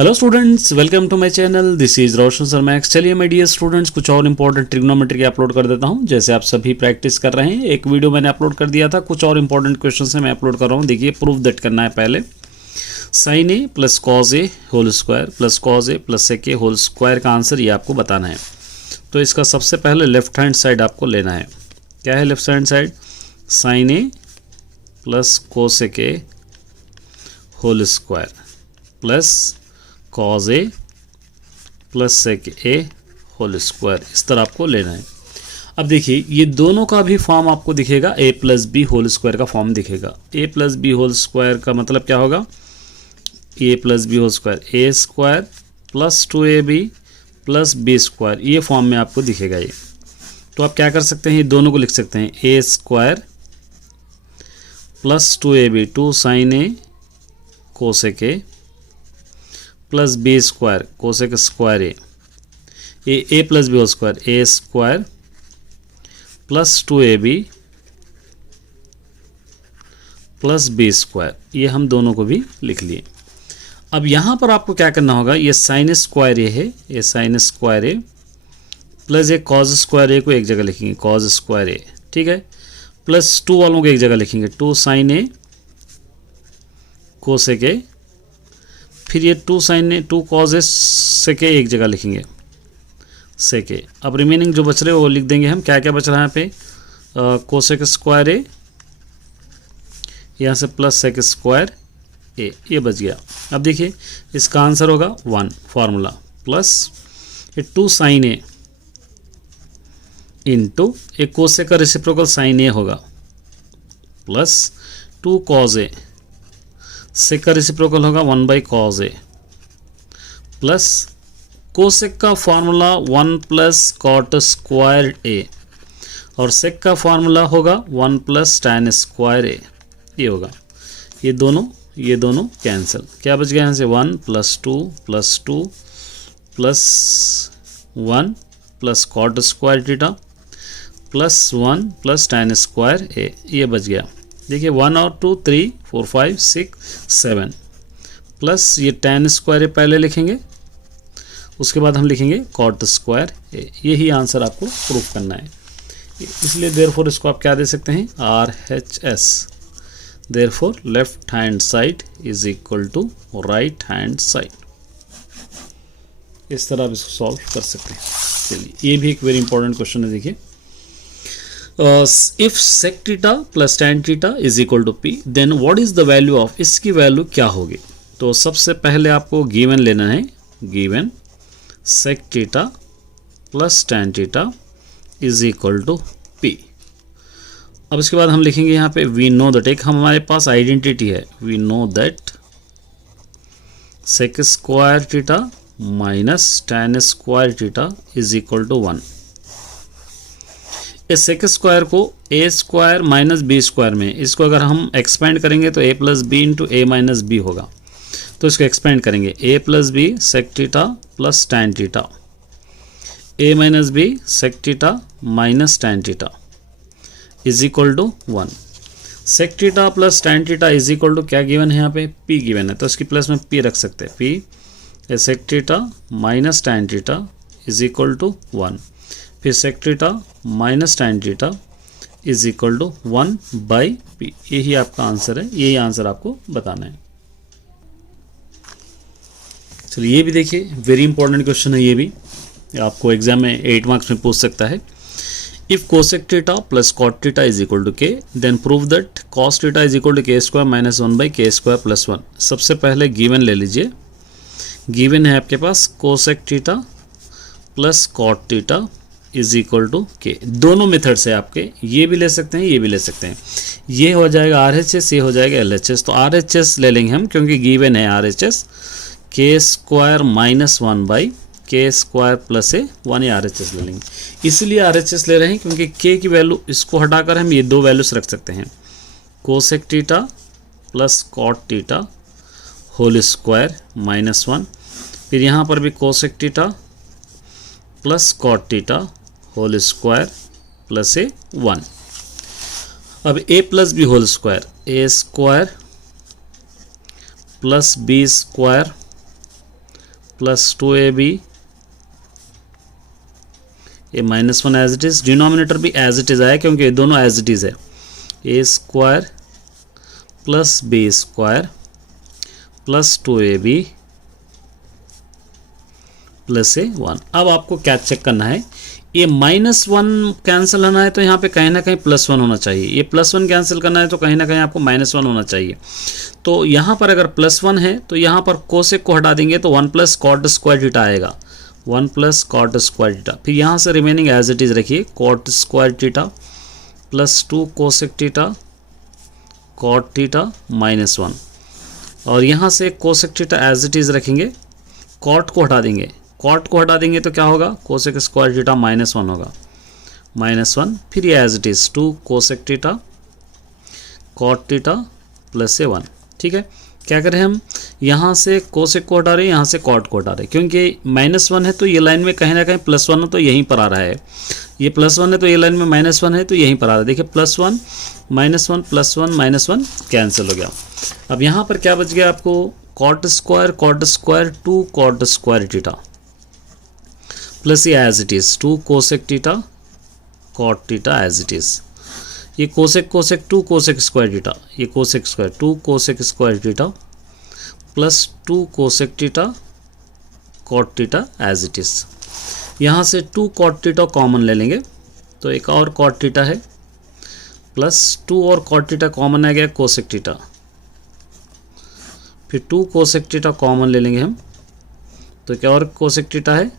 Hello students, welcome to my channel. This is Roshan sir maths. चलिए मेरे dear students, कुछ और इंपॉर्टेंट ट्रिग्नोमेट्री के अपलोड कर देता हूं, जैसे आप सभी प्रैक्टिस कर रहे हैं। एक वीडियो मैंने अपलोड कर दिया था, कुछ और इंपॉर्टेंट क्वेश्चन है मैं अपलोड कर रहा हूं। देखिए, प्रूफ दैट करना है पहले। Sign A plus cos A whole square plus cos A plus sec A whole square का आंसर ये आपको बताना है। तो इसका सबसे पहले लेफ्ट हैंड साइड आपको लेना है। क्या है left hand side? Sine A plus cosec A whole square plus cos A plus sec A whole square, इस तरह आपको लेना है। अब देखिए, ये दोनों का भी फॉर्म आपको दिखेगा, A plus B whole square का फॉर्म दिखेगा। A plus B whole square का मतलब क्या होगा? ए प्लस बी होल स्क्वायर, ए square plus 2ab plus B square, ये फॉर्म में आपको दिखेगा ये। तो आप क्या कर सकते हैं, ये दोनों को लिख सकते हैं। A square plus 2ab 2 sine A cosec A plus B square cosec square A plus B whole square, A square plus 2ab plus B square, ये हम दोनों को भी लिख लिए। अब यहाँ पर आपको क्या करना होगा, ये साइन स्क्वायर ए है, ये साइन स्क्वायर ए प्लस एक कॉज स्क्वायर ए को एक जगह लिखेंगे, कॉज स्क्वायर ए, ठीक है, प्लस 2 वालों को एक जगह लिखेंगे, 2 साइन ए कोसेक ए, फिर ये 2 साइन ए 2 कॉज ए सेक ए एक जगह लिखेंगे, सेक ए। अब रिमेनिंग जो बच रहे हैं वो लिख देंगे हम। क्या क्या बच रहा है यहाँ पे? कोसेक स्क्वायर ए, यहाँ से प्लस सेक स्क्वायर ए, ये बच गया। अब देखिए, इसका आंसर होगा 1 फार्मूला प्लस ये 2 साइन ए इंटू एक कोसेक का रेसिप्रोकल साइन ए होगा प्लस 2 कॉज ए, सेक का रेसिप्रोकल होगा 1 by cause A plus cosec का फार्मूला 1 प्लस कॉट स्क्वायर ए और सेक का फार्मूला होगा 1 प्लस टैन स्क्वायर ए, ये होगा। ये दोनों कैंसिल। क्या बच गया यहाँ से? 1 plus 2 plus 2 plus 1 plus cot square theta plus 1 plus tan square A, ये बच गया। देखिए 1 और 2 3 4 5 6 7 प्लस ये टैन स्क्वायर ए पहले लिखेंगे, उसके बाद हम लिखेंगे कॉट स्क्वायर ए। यही आंसर आपको प्रूफ करना है, इसलिए देयरफॉर इसको आप क्या दे सकते हैं? RHS। Therefore left hand side is equal to right hand side. इस तरह आप इसको सॉल्व कर सकते हैं। चलिए, ये भी एक वेरी इंपॉर्टेंट क्वेश्चन है। देखिए, if sec theta plus tan theta is equal to P, then what is the value of, इसकी वैल्यू क्या होगी? तो सबसे पहले आपको गिवन लेना है, given sec theta plus tan theta is equal to P. अब इसके बाद हम लिखेंगे यहाँ पे वी नो दैट, एक हमारे पास आइडेंटिटी है, we know that sec square theta minus tan square theta is equal to 1। इस सेक स्क्वायर को A square minus B square में, इसको अगर हम एक्सपेंड करेंगे तो A plus B into A minus B होगा। तो इसको एक्सपेंड करेंगे, A plus B sec theta plus tan theta, A minus B sec theta minus tan theta is equal to 1। Sec theta plus tan theta is equal to क्या given है यहाँ पे? P given है, तो इसकी plus में P रख सकते हैं। P sec theta minus tan theta is equal to 1, फिर sec theta minus tan theta is equal to 1 by P. यही आपका आंसर है, यही आंसर आपको बताना है। चलिए, ये भी देखिए, वेरी इंपॉर्टेंट क्वेश्चन है। ये भी आपको एग्जाम में 8 मार्क्स में पूछ सकता है। If cosec theta plus cot theta is equal to K, then prove that cos theta is equal to K square minus 1 by K square plus 1। सबसे पहले गिवन ले लीजिए। गिवन है आपके पास cosec theta plus cot theta is equal to K. दोनों method से आपके, ये भी ले सकते हैं, ये भी ले सकते हैं। ये हो जाएगा RHS, ये हो जाएगा LHS। तो RHS ले लेंगे हम, क्योंकि गिवन है RHS के square minus 1 by K square plus a 1, ये RHS ले लेंगे। इसलिए RHS ले रहे हैं क्योंकि के की वैल्यू, इसको हटाकर हम ये 2 वैल्यूज रख सकते हैं, cosec theta plus cot theta whole square minus 1, फिर यहाँ पर भी cosec theta plus cot theta whole square plus a 1। अब a plus B whole square, A square plus B square plus 2ab, ये -1 एज इट इज़, डिनोमिनेटर भी as it is आया क्योंकि ये दोनों एज इट इज़ है, a² plus b² plus 2ab plus a1। अब आपको क्या चेक करना है, ये -1 कैंसिल होना है तो यहाँ पे कहीं ना कहीं +1 होना चाहिए, ये +1 कैंसिल करना है तो कहीं ना कहीं आपको -1 होना चाहिए। तो यहाँ पर अगर +1 है तो यहाँ पर कोसेक को हटा देंगे तो 1 + cot² थीटा आएगा, 1 + cot² थीटा। फिर यहाँ से रिमेनिंग एज इट इज़ रखिए, cot² theta plus 2 cosec theta cot theta -1, और यहाँ से cosec theta as it is रखेंगे, cot को हटा देंगे, cot को हटा देंगे तो क्या होगा, कोसेक स्क्वायर थीटा -1 होगा, -1। फिर ये as it is 2 cosec theta cot theta plus a1। ठीक है, क्या करें हम, यहाँ से कोसेक को हटा रहे हैं, यहाँ से cot को हटा रहे हैं, क्योंकि -1 है तो ये लाइन में कहीं ना कहीं +1 तो यहीं पर आ रहा है, ये +1 है तो ये लाइन में -1 है तो यहीं पर आ रहा है। देखिए +1 -1 +1 -1 कैंसिल हो गया। अब यहाँ पर क्या बच गया आपको, cot² 2 cot² थीटा प्लस ये as it is 2 cosec theta cot theta as it is, ये कोसेक 2 कोसेक² थीटा, ये कोसेक स्क्वायर 2 कोसेक² theta plus 2 cosec theta cot theta as it is. यहाँ से 2 cot थीटा कॉमन ले लेंगे तो एक और cot थीटा है, प्लस 2 और cot थीटा कॉमन आ गया कोसेक थीटा, फिर 2 कोसेक थीटा कॉमन ले लेंगे हम तो क्या और कोसेक थीटा है,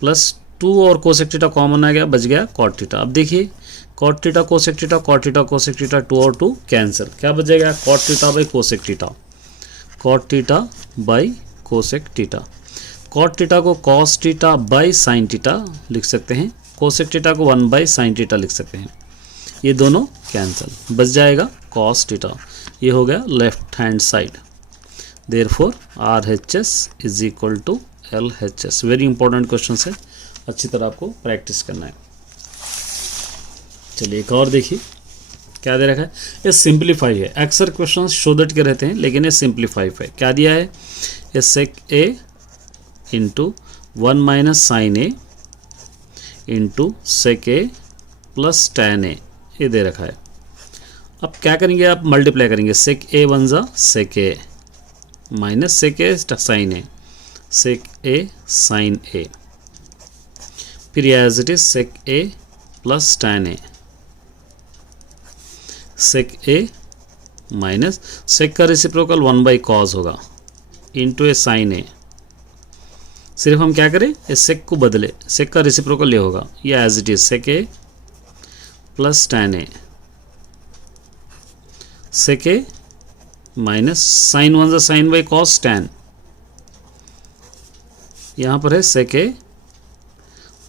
प्लस 2 और कोसेक थीटा कॉमन आ गया, बच गया cot थीटा। अब देखिए cot theta cosec theta, cot theta cosec theta, 2 और 2 कैंसिल, क्या बचेगा, cot theta by cosec theta, cot theta by cosec theta. cot theta को cos theta by sine theta लिख सकते हैं, कोसेक थीटा को 1 बाई साइन थीटा लिख सकते हैं, ये दोनों कैंसिल, बच जाएगा cos थीटा। ये हो गया left hand side, therefore RHS is equal to LHS। Very important question है, अच्छी तरह आपको प्रैक्टिस करना है। चलिए एक और देखिए क्या दे रखा है, ये सिंप्लीफाई है, अक्सर क्वेश्चन शो दैट के रहते हैं लेकिन ये सिंप्लीफाई है। क्या दिया है, ये sec a into 1 - sin a into sec a plus tan a, ये दे रखा है। अब क्या करेंगे, आप मल्टीप्लाई करेंगे, सेक a 1 ज़ा sec a minus sec a sine a, sec a sine a, फिर as it is sec a plus tan a, sec a minus sec का रेसिप्रोकल 1 बाई कॉस होगा इंटू ए साइन a। सिर्फ हम क्या करें, इस सेक को बदले, सेक का रेसिप्रोकल ये होगा, ये as it is sec a plus tan a, sec a minus sine 1 ज़ा साइन बाई कॉस tan, यहाँ पर है sec a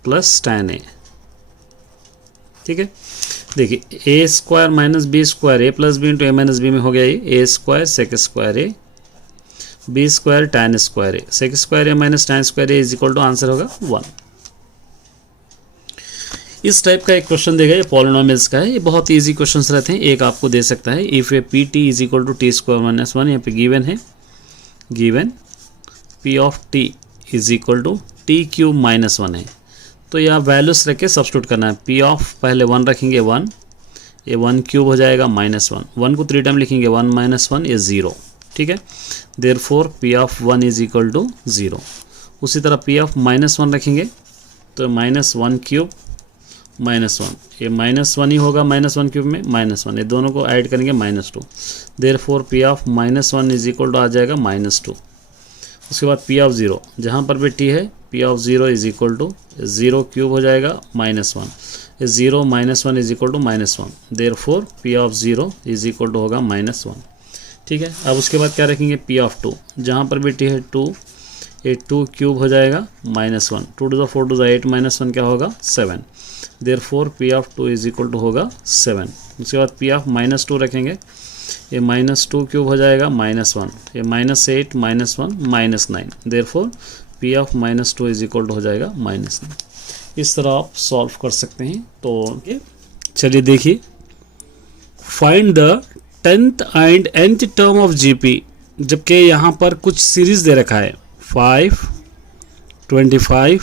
plus tan a। ठीक है, देखिए a² minus b² a plus B into a minus B में हो गया, ये a² sec square a b² tan square a, sec square a minus tan square a is equal to answer होगा 1। इस type का एक क्वेश्चन देगा, ये पॉलिनोमियल्स का है, ये बहुत इजी क्वेश्चंस रहते हैं। एक आपको दे सकता है, if A P T is equal to t² - 1, यहाँ पे गिवन है, given p of t is equal to t³ - 1 है, तो यहाँ वैल्यूज रख के सब्स्टिट्यूट करना है। p ऑफ पहले 1 रखेंगे 1, ये 1³ हो जाएगा -1, 1 को 3 टाइम लिखेंगे 1 - 1 ये 0। ठीक है, therefore p of 1 is equal to 0। उसी तरह p ऑफ -1 रखेंगे तो -1³ -1, ये -1 ही होगा, -1³ में -1, ये दोनों को ऐड करेंगे -2, therefore p of -1 is equal to आ जाएगा -2। उसके बाद p ऑफ 0, जहाँ पर भी t है p of 0 is equal to 0³ हो जाएगा -1, ये 0 -1 is equal to -1, therefore p of 0 is equal to होगा -1। ठीक है, अब उसके बाद क्या रखेंगे, p ऑफ 2, जहाँ पर भी t है 2, ये 2³ हो जाएगा -1, 2 to the 4 to the 8 -1 क्या होगा 7, therefore p of 2 is equal to होगा 7। उसके बाद p ऑफ -2 रखेंगे, ये -2³ हो जाएगा -1, ये -8 -1 -9, therefore p of -2 is equal to हो जाएगा -9। इस तरह आप सॉल्व कर सकते हैं। तो चलिए देखिए, find the 10th and nth term of GP, जबकि यहाँ पर कुछ सीरीज दे रखा है 5, 25,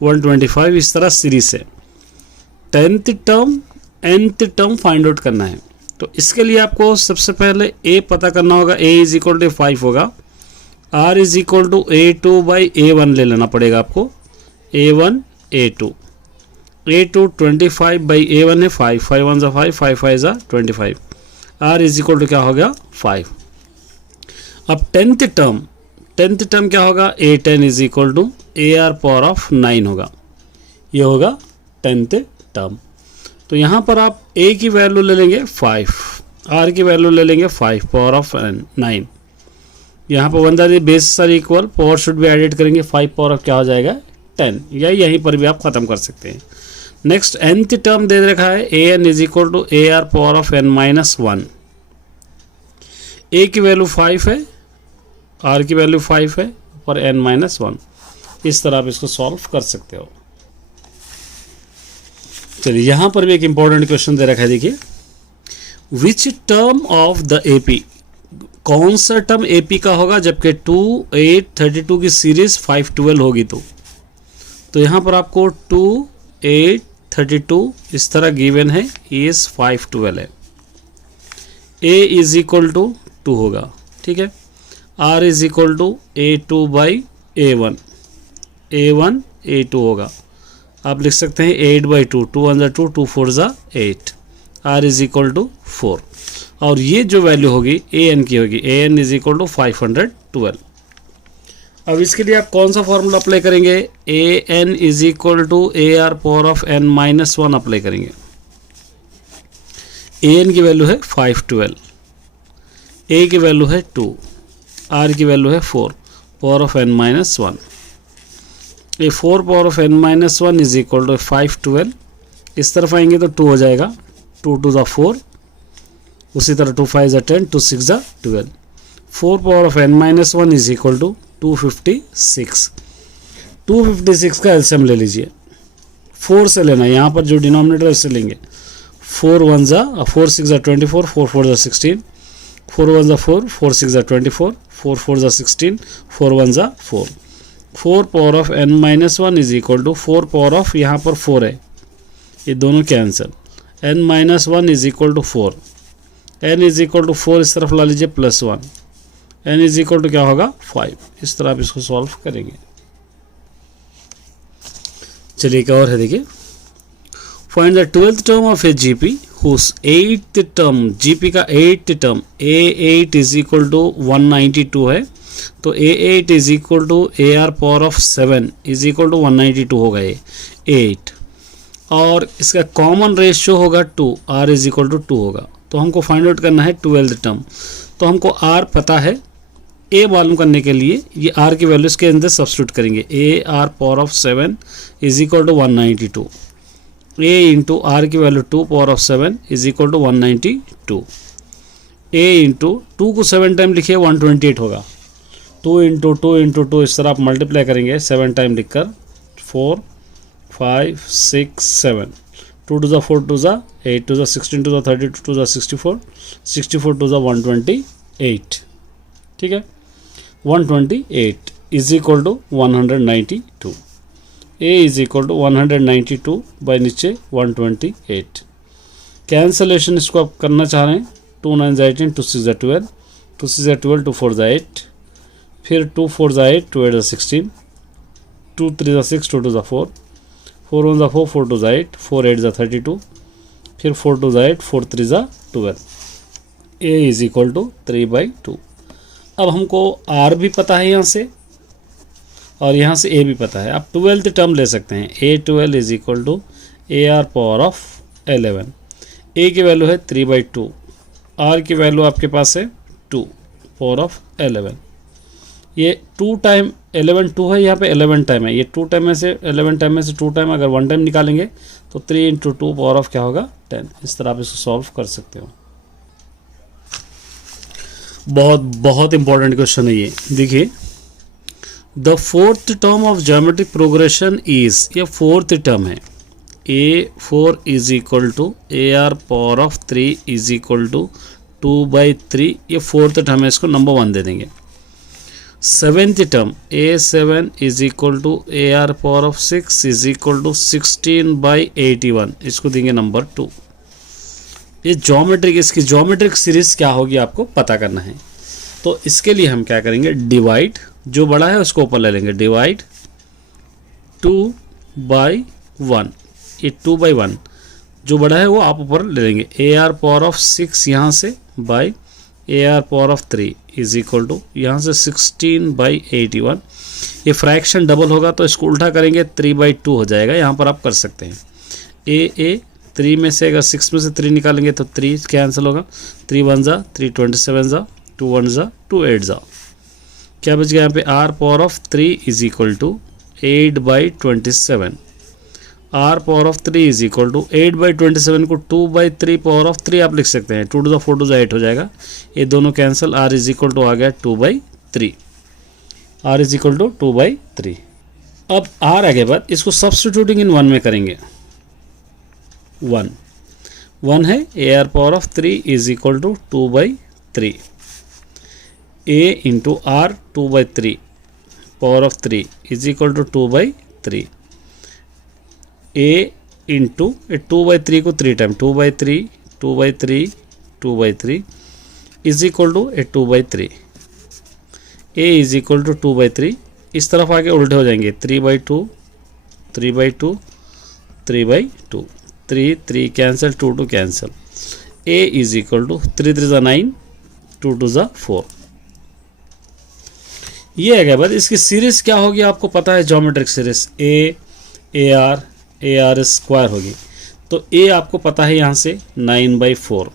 125, इस तरह सीरीज है। 10th term nth term find out करना है। तो इसके लिए आपको सबसे पहले a पता करना होगा। a इज इक्वल टू 5 होगा। r is equal to a2 by a1 ले लेना पड़ेगा आपको। a1 a2 25 बाई a1 है 5, 5 1 ज़ा 5, 5 5 ज़ा 25। r इज इक्वल टू क्या हो गया 5। अब 10th टर्म क्या होगा, a10 is equal to ar power of 9 होगा। ये होगा 10th टर्म। तो यहाँ पर आप a की वैल्यू ले लेंगे 5, r की वैल्यू ले लेंगे 5 पावर ऑफ 9। यहाँ पर when the base are equal, power should भी एडिट करेंगे, 5 पावर ऑफ क्या हो जाएगा 10, या यहीं पर भी आप ख़त्म कर सकते हैं। नेक्स्ट nth टर्म दे रखा है an is equal to ar power of n-1। a की वैल्यू 5 है, r की वैल्यू 5 है और n-1। इस तरह आप इसको सॉल्व कर सकते हो। चलिए यहाँ पर भी एक इंपॉर्टेंट क्वेश्चन दे रखा है, देखिए which term of the AP, कौन सा टर्म AP का होगा जबकि 2, 8, 32 की सीरीज 5, 12 होगी। तो यहाँ पर आपको 2, 8, 32 इस तरह गिवन है, इज 5, 12 है। a इज इक्वल टू 2 होगा, ठीक है। r is equal to a2 by a1, a1 a2 होगा। आप लिख सकते हैं 8 बाई 2, 2 1 ज़ा 2, 2 4 ज़ा 8, r इज इक्वल टू 4। और ये जो वैल्यू होगी an की होगी, an इज इक्वल टू 512। अब इसके लिए आप कौन सा फॉर्मूला अप्लाई करेंगे, an is equal to ar power of n-1 apply करेंगे। an की वैल्यू है 512, a की वैल्यू है 2, r की वैल्यू है 4 पावर ऑफ n-1। ये 4 power of n-1 is equal to 512। इस तरफ आएंगे तो 2 हो जाएगा, 2 2 ज़ा 4, उसी तरह 2 5 ज़ा 10, 2 6 ज़ा 12। 4 power of n-1 is equal to 256। 256 का एलसीएम ले लीजिए, 4 से लेना, यहाँ पर जो डिनोमिनेटर है उससे लेंगे। 4 1 ज़ा 4 6 ज़ा 24, 4 4 ज़ा 16, 4 1 ज़ा 4, 4 6 ज़ा 24, 4 4 ज़ा 16, 4 1 ज़ा 4। 4 power of n-1 is equal to 4 power of, यहाँ पर 4 है, ये दोनों cancel, n-1 is equal to 4, n is equal to 4 इस तरफ ला लीजिए +1, n इज इक्वल टू क्या होगा 5। इस तरह आप इसको सॉल्व करेंगे। चलिए एक और है, देखिए find the 12th term of a GP whose 8th term, GP का 8th term a8 is equal to 192 है। तो a8 is equal to ar power of 7 is equal to 192 होगा ये 8, और इसका कॉमन रेशियो होगा 2, r इज इक्वल टू 2 होगा। तो हमको फाइंड आउट करना है 12th टर्म। तो हमको r पता है, a मालूम करने के लिए ये r की वैल्यू इसके अंदर सब्स्टिट्यूट करेंगे। ar power of 7 is equal to 192, a into r की value 2 power of 7 is equal to 192, a into 2 को 7 टाइम लिखिए 128 होगा। 2 इंटू 2 इंटू 2 इस तरह आप मल्टीप्लाई करेंगे 7 टाइम लिखकर, 4 5 6 7, 2 2 ज़ा 4, 2 ज़ा 8, 2 ज़ा 16, 2 ज़ा 32, 2 ज़ा 64, 64 2 ज़ा 128, ठीक है। 128 is equal to 192, a is equal to 192 by नीचे 128। कैंसलेशन इसको आप करना चाह रहे हैं, 2 9 ज़ा 18, 2 6 ज़ा 12, 2 6 ज़ा 12, 2 4 ज़ा 8, फिर 2 4 ज़ा 8, 2 8 ज़ा 16, 2 3 ज़ा 6, 2 2 ज़ा 4, 4 1 ज़ा 4, 4 2 ज़ा 8, 4 8 ज़ा 32, फिर 4 2 ज़ा 8, 4 3 ज़ा 12, a इज इक्वल टू 3/2। अब हमको r भी पता है यहाँ से, और यहाँ से a भी पता है। आप 12th टर्म ले सकते हैं, a12 is equal to ar power of 11। a की वैल्यू है 3/2, r की वैल्यू आपके पास है 2 पावर ऑफ 11। ये 2 टाइम 11 2 है, यहाँ पे 11 टाइम है, ये 2 टाइम में से 11 टाइम में से 2 टाइम अगर 1 टाइम निकालेंगे तो 3 इंटू 2 पावर ऑफ क्या होगा 10। इस तरह आप इसको सॉल्व कर सकते हो। बहुत इंपॉर्टेंट क्वेश्चन है ये। देखिए the 4th term of geometric progression is, ये 4th टर्म है, a4 is equal to ar power of 3 is equal to 2/3। ये 4th टर्म है, इसको नंबर 1 दे देंगे। Seventh term A7 is equal to AR power of 6 is equal to 16/81, इसको देंगे number 2। ये ज्योमेट्रिक, इसकी ज्योमेट्रिक सीरीज क्या होगी आपको पता करना है। तो इसके लिए हम क्या करेंगे, डिवाइड, जो बड़ा है उसको ऊपर ले लेंगे, डिवाइड 2/1, ये 2/1 जो बड़ा है वो आप ऊपर ले लेंगे। AR पावर ऑफ 6 यहाँ से by AR power of 3 is equal to यहाँ से 16/81। ये फ्रैक्शन डबल होगा तो इसको उल्टा करेंगे 3/2 हो जाएगा, यहाँ पर आप कर सकते हैं। A 3 में से अगर 6 में से 3 निकालेंगे तो 3 कैंसिल होगा, 3 1 जा 3, 27 जा 2 1 जा 2 8 जा, क्या बच गया यहाँ पे, R power of 3 is equal to 8/27। R power of 3 is equal to 8/27 को 2/3 पावर ऑफ 3 आप लिख सकते हैं, 2 to the 4 to the 8 हो जाएगा, ये दोनों cancel, R is equal to आ गया 2/3, R इज इक्वल टू 2/3। अब R आगे बाद इसको सब्स्टिट्यूटिंग इन 1 में करेंगे, 1 है, AR power of 3 is equal to 2/3, A into R 2/3 power of 3 is equal to 2/3, A into 2/3 को 3 time 2/3 2/3 2/3 is equal to 2/3, A is equal to 2/3, इस तरफ आके उल्टे हो जाएंगे, 3/2 3/2 3/2, 3 3 cancel, 2 2 cancel, A is equal to 3 3 ज़ा 9 2 2 ज़ा 4। ये है क्या बात, इसकी सीरीज क्या होगी आपको पता है, ज्योमेट्रिक सीरीज AR स्क्वायर होगी। तो A आपको पता है यहाँ से 9/4,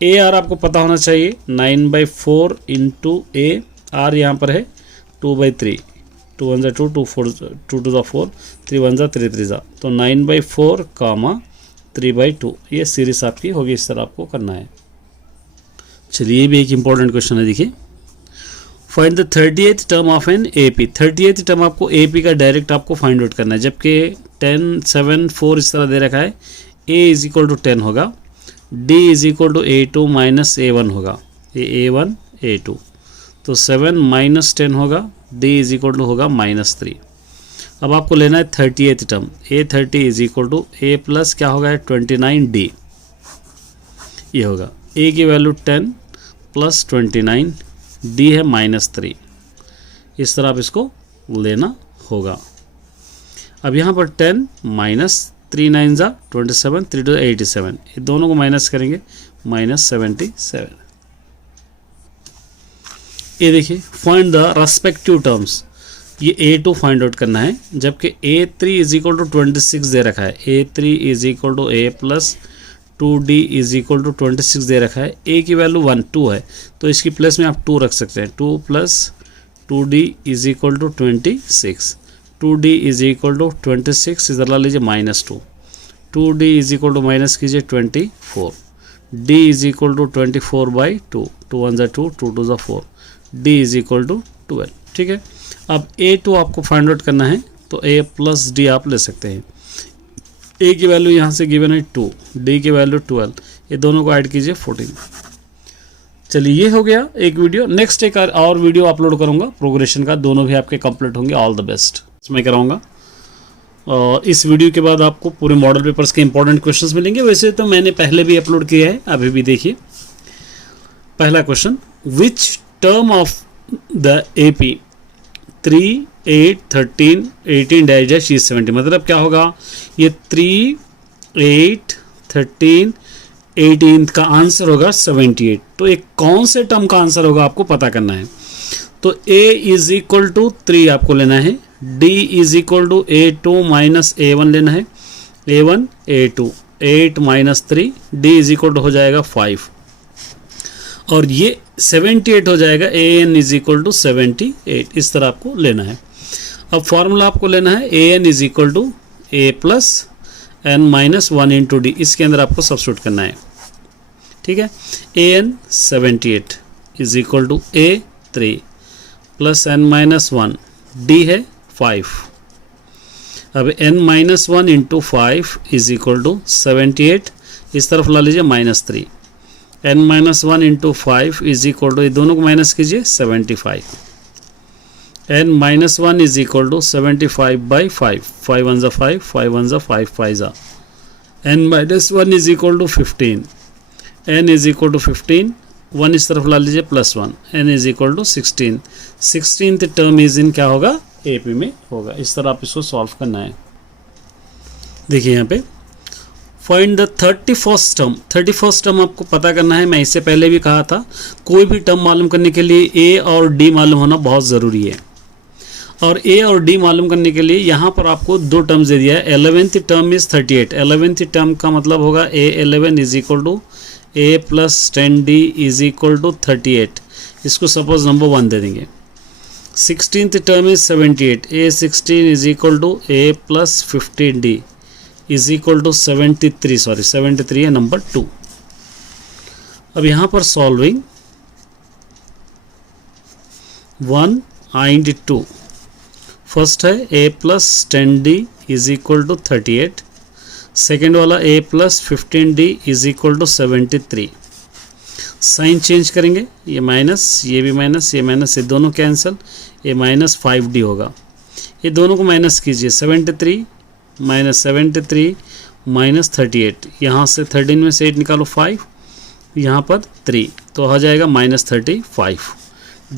AR आपको पता होना चाहिए 9/4 इंटू A, R यहाँ पर है 2/3, 2 1 2 2 4 2 2 4 3 1 3 3 तो 9/4 कामा 3/2, ये सीरीज आपकी होगी, इस तरह आपको करना है। चलिए ये भी एक इंपॉर्टेंट क्वेश्चन है, देखिए, find the 38th term of an AP। 38th term आपको AP का डायरेक्ट आपको फाइंड आउट करना है, जबकि 10 7 4 इस तरह दे रखा है। A इज इक्वल टू 10 होगा, D is equal to A2 minus A1 होगा, ये A1 A2, तो 7 माइनस 10 होगा, D इज इक्वल टू होगा -3। अब आपको लेना है 38th term, A30 is equal to A plus क्या होगा 29D, ये होगा, A की वैल्यू 10 प्लस 29, D है -3, इस तरह आप इसको लेना होगा। अब यहाँ पर 10 माइनस 3 9 जा 27 3 2 87, ये दोनों को माइनस करेंगे -77। ये देखिए, फाइंड द रेस्पेक्टिव टर्म्स, ये A2 फाइंड आउट करना है, जबकि A3 इज इक्वल टू 26 दे रखा है, A3 is equal to A plus 2D is equal to 26 दे रखा है। A की वैल्यू 1 2 है, तो इसकी प्लेस में आप 2 रख सकते हैं, 2 plus 2D is equal to 26, 2D is equal to 26, इधर ला लीजिए -2, 2D is equal to minus कीजिए 24, D इज इक्वल टू 24/2, 2 1 ज़ा 2 2 2 ज़ा 4, D इज इक्वल टू 12। ठीक है, अब A2 आपको फाइंड आउट करना है, तो A प्लस D आप ले सकते हैं। A की वैल्यू यहाँ से गिवन है 2, D की वैल्यू 12, ये दोनों को ऐड कीजिए 14। चलिए ये हो गया एक वीडियो, नेक्स्ट एक और वीडियो अपलोड करूँगा प्रोग्रेशन का, दोनों भी आपके कंप्लीट होंगे। ऑल द बेस्ट मैं कराऊँगा। और इस वीडियो के बाद आपको पूरे मॉडल पेपर्स के इंपॉर्टेंट क्वेश्चंस मिलेंगे। वैसे तो मैंने पहले भी अपलोड किया है, अभी भी देखिए। पहला question, which term of the AP 3 8 13 18 dash is 70, मतलब क्या होगा, ये 3 8 13 18 का आंसर होगा 78। तो एक कौन से टर्म का आंसर होगा आपको पता करना है। तो A इज इक्वल टू 3 आपको लेना है, D is equal to A2 minus A1 लेना है, A1 A2 8 minus 3, D is equal to हो जाएगा 5, और ये 78 हो जाएगा, AN इज इक्वल टू 78, इस तरह आपको लेना है। अब फॉर्मूला आपको लेना है AN is equal to A plus N minus 1 into D, इसके अंदर आपको सब्स्टिट्यूट करना है। ठीक है, AN 78 is equal to A 3 plus N minus 1, D है 5। अब N minus 1 into 5 is equal to 78, इस तरफ ला लीजिए -3, N minus 1 into 5 is equal to, ये दोनों को माइनस कीजिए 75। n माइनस 1 इज इक्वल टू 75/5, 5 1 ज़ा 5, 5 1 ज़ा 5 5 ज़ा, n minus 1 is equal to 15, n is equal to 15, 1 इस तरफ ला लीजिए +1, n is equal to 16, 16th term is in क्या होगा, AP में होगा। इस तरह आप इसको सॉल्व करना है। देखिए यहाँ पे find the 31st term, 31st term आपको पता करना है। मैं इससे पहले भी कहा था कोई भी टर्म मालूम करने के लिए A और D मालूम होना बहुत ज़रूरी है। और A और D मालूम करने के लिए यहाँ पर आपको दो टर्म्स दे दिया है। 11th term is 38, 11th term का मतलब होगा A11 is equal to A plus 10D is equal to 38, इसको सपोज नंबर 1 दे देंगे। 16th term is 78, A16 is equal to A plus 15D is equal to 73 है number 2। अब यहाँ पर सॉल्विंग 1 एंड 2, फर्स्ट है A plus 10D is equal to 38, second वाला A plus 15D is equal to 73। Sign change करेंगे, ये minus, ये भी माइनस, ये माइनस, ये दोनों कैंसिल, ये माइनस 5D होगा। ये दोनों को माइनस कीजिए, 73 माइनस 73 माइनस 38, यहाँ से 13 में से 8 निकालो 5, यहाँ पर 3, तो आ जाएगा -35।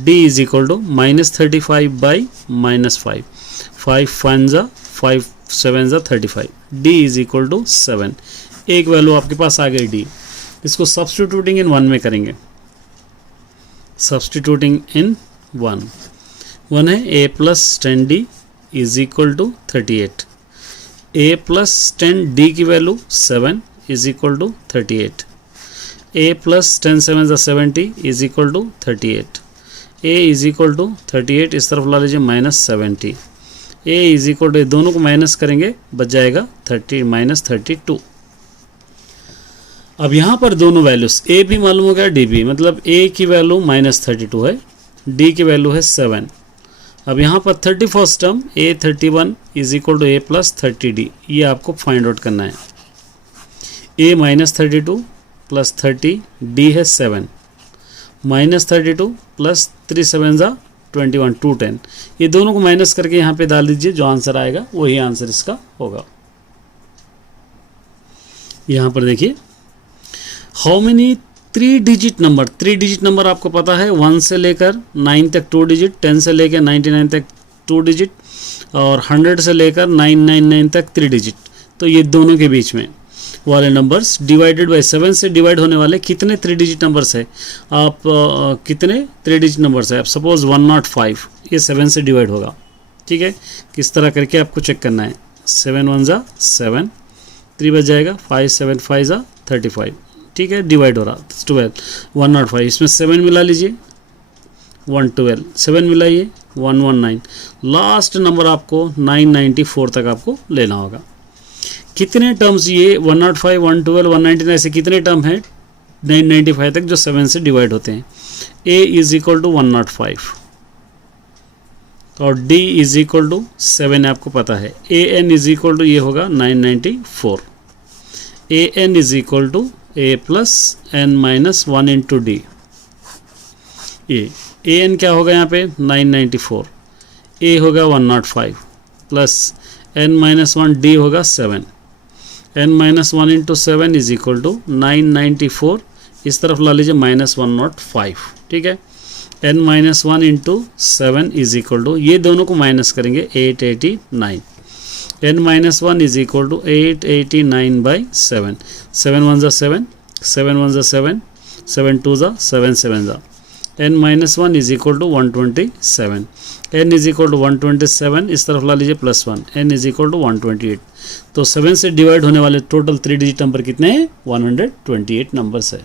D इज इक्वल टू -35/-5, 5 1 ज़ा 5 7 ज़ा 35, D इज इक्वल टू 7। एक वैल्यू आपके पास आ गई D, इसको सब्स्टिट्यूटिंग इन 1 में करेंगे। सब्स्टिट्यूटिंग इन 1 है A plus 10D is equal to 38, A plus 10D की value 7 is equal to 38, A प्लस 10 7 ज़ा 70 is equal to 38, A is equal to 38, इस तरफ ला लीजिए -70, A इज इक्वल टू, दोनों को माइनस करेंगे बच जाएगा -32। अब यहाँ पर दोनों वैल्यूज A भी मालूम हो गया, D भी, मतलब A की वैल्यू -32 है, D की वैल्यू है 7। अब यहाँ पर 31st term A31 is equal to A plus 30D, ये आपको फाइंड आउट करना है। A -32 प्लस 30, D है 7, -32 प्लस 3 7 ज़ा 21, 210, ये दोनों को माइनस करके यहाँ पे डाल दीजिए, जो आंसर आएगा वही आंसर इसका होगा। यहाँ पर देखिए हाउ मेनी 3 डिजिट नंबर आपको पता है, 1 से लेकर 9 तक 2 डिजिट, 10 से लेकर 99 तक 2 डिजिट, और 100 से लेकर 999 तक 3 डिजिट। तो ये दोनों के बीच में वाले नंबर्स डिवाइडेड बाय 7 से डिवाइड होने वाले कितने 3 डिजिट नंबर्स है, आप कितने 3 डिजिट नंबर्स है। आप सपोज 105, ये 7 से डिवाइड होगा, ठीक है। किस तरह करके आपको चेक करना है, 7 1 ज़ा 7, 3 बच जाएगा, 5 7 5 ज़ा 35, ठीक है, डिवाइड हो रहा 12, 105, इसमें 7 मिला लीजिए 112, 7 मिलाइए 119, लास्ट नंबर आपको 994 तक आपको लेना होगा। कितने टर्म्स ये 105 112 199 ऐसे कितने टर्म हैं 995 तक जो 7 से डिवाइड होते हैं। A इज इक्वल टू 105 और D इज इक्वल टू 7 आपको पता है। AN इज इक्वल टू ये होगा 994, AN is equal to A plus n minus 1 into D। AN क्या होगा यहाँ पे 994, A होगा 105 प्लस n माइनस 1 D होगा 7, n minus 1 into 7 is equal to 994, इस तरफ ला लीजिए -105, ठीक है। n minus 1 into 7 is equal to, ये दोनों को माइनस करेंगे 889, n minus 1 is equal to 889/7, 7 1 ज़ा 7, 7 1 ज़ा 7, 7 2 ज़ा 7 7 ज़ा, n minus 1 is equal to 127, n is equal to 127, इस तरफ ला लीजिए +1, n इज इक्वल टू 128। तो 7 से डिवाइड होने वाले टोटल 3 डिजिट नंबर कितने हैं 128 नंबर्स है।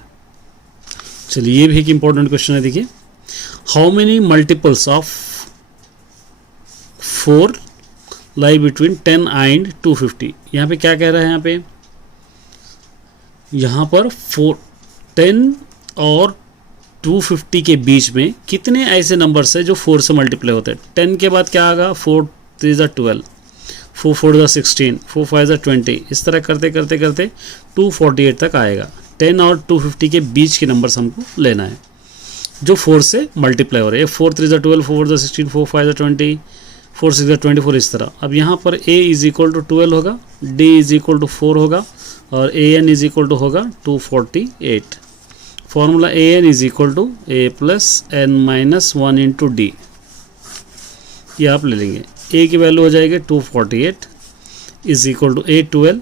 चलिए ये भी एक इंपॉर्टेंट क्वेश्चन है, देखिए how many multiples of 4 lie between 10 and 250। यहाँ पे क्या कह रहा है, यहाँ पर 10 और 250 के बीच में कितने ऐसे नंबर्स है जो 4 से मल्टीप्लाई होते हैं। 10 के बाद क्या आएगा 4 3 ज़ा 12, 4 4 ज़ा 16, 4 5 ज़ा 20, इस तरह करते करते करते 248 तक आएगा। 10 और 250 के बीच के नंबर्स हमको लेना है। जो 4 से मल्टीप्लाई हो रहे हैं। 4 3 12, 4 16, 4 5 20, 4 6 24 इस तरह। अब यहाँ पर a इज इक्वल टू 12 होगा, d इज इक्वल टू 4 होगा और a n is equal to होगा 248। Formula a n is equal to a plus n minus 1 into d, ये आप ले लेंगे। a की वैल्यू हो जाएगी 248 is equal to a12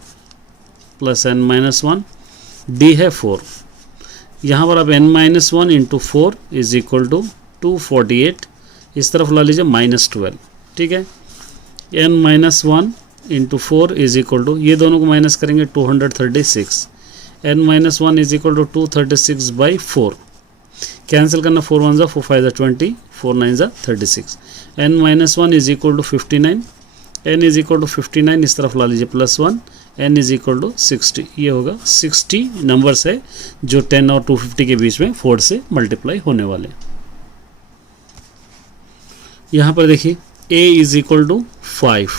plus n minus 1, d है 4। यहाँ पर आप n minus 1 into 4 is equal to 248, इस तरफ ला लीजिए -12, ठीक है। n minus 1 into 4 is equal to, ये दोनों को माइनस करेंगे 236, n minus 1 is equal to 236/4, cancel करना 4 1 4 5 20, 4 9 36, n minus 1 is equal to 59, n is equal to 59 इस तरफ ला लीजिए +1, n इज इक्वल टू 60, ये होगा 60 नंबर्स है जो 10 और 250 के बीच में 4 से मल्टीप्लाई होने वाले। यहाँ पर देखिए a is equal to 5,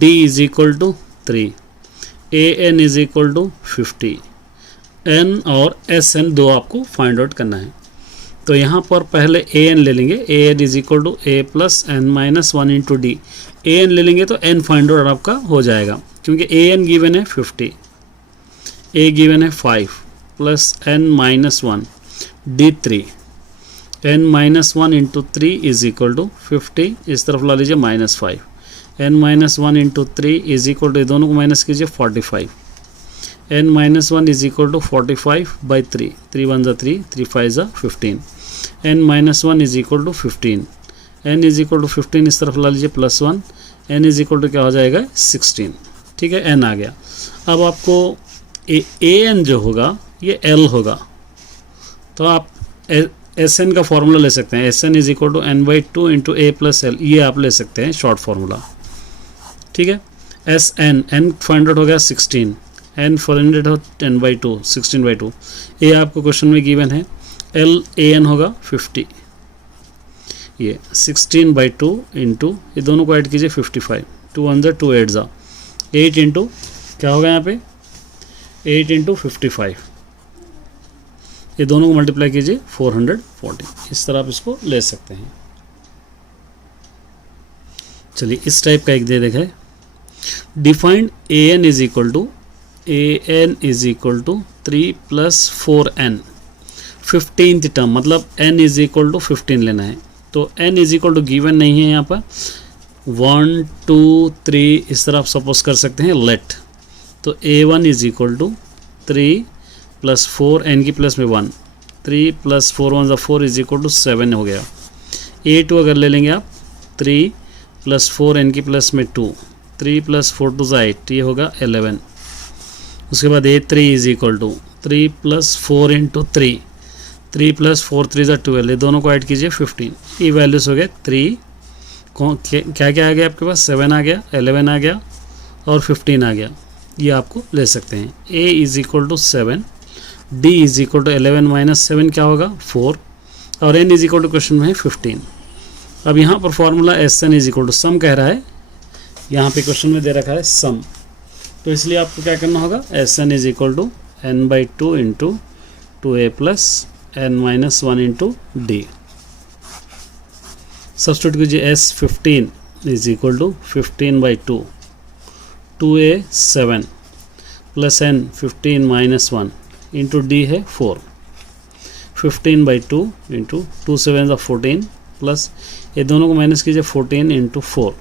d is equal to 3, an is equal to 50, n और sn दो आपको फाइंड आउट करना है। तो यहाँ पर पहले an ले लेंगे, an is equal to a plus n minus 1 into d. an ले लेंगे तो n फाइंड आउट आपका हो जाएगा, क्योंकि an गिवन है 50, a गिवन है 5 plus n minus 1, d 3, n minus 1 into 3 is equal to 50, इस तरफ ला लीजिए -5, n minus 1 into 3 is equal to, दोनों को माइनस कीजिए 45, n minus 1 is equal to 45/3, 3 1 3, 3 5 15, n minus 1 is equal to 15, n is equal to 15 इस तरफ ला लीजिए +1, n इज इक्वल टू क्या हो जाएगा 16, ठीक है, n आ गया। अब आपको an जो होगा ये l होगा, तो आप Sn का फॉर्मूला ले सकते हैं, Sn is equal to n/2 into a plus l, ये आप ले सकते हैं शॉर्ट फार्मूला, ठीक है। Sn n फाइंड आउट हो गया 16, n फाइंड आउट 10/2 16/2, ये आपको क्वेश्चन में गिवन है। l an होगा 50, ये 16/2 इंटू, ये दोनों को ऐड कीजिए 55, 2 1 2 8 8 इंटू क्या होगा यहाँ पे 8 इंटू 55, ये दोनों को मल्टीप्लाई कीजिए 440, इस तरह आप इसको ले सकते हैं। चलिए इस टाइप का एक दे देखा है, defined an is equal to 3 + 4n 15th term, मतलब n इज इक्वल टू 15 लेना है। तो n is equal to given नहीं है यहाँ पर, 1 2 3 इस तरह आप सपोज कर सकते हैं लेट। तो a1 is equal to 3 + 4 n की प्लस में 1, 3 + 4 1 4 इज इक्वल टू 7 हो गया। a2 अगर ले लेंगे आप 3 + 4 n की प्लस में 2, 3 + 4 2 8, ये होगा 11। उसके बाद a3 is equal to 3 + 4 into 3, 3 + 4 3 12, ये दोनों को ऐड कीजिए 15, ये वैल्यूज हो गए 3 क्या क्या आ गया आपके पास 7 आ गया, 11 आ गया और 15 आ गया, ये आपको ले सकते हैं। a is equal to 7, d is equal to 11 minus 7 क्या होगा 4, और n is equal to question में है 15। अब यहाँ पर formula Sn is equal to sum कह रहा है, यहाँ पे क्वेश्चन में दे रखा है सम, तो इसलिए आपको क्या करना होगा Sn is equal to n/2 into 2a plus n minus 1 into d. Substitute कीजिए, S15 is equal to 15/2 2a 7 plus n 15 minus 1 into d है 4, 15/2 इंटू 2 7 14 प्लस ये दोनों को माइनस कीजिए 14 इंटू 4,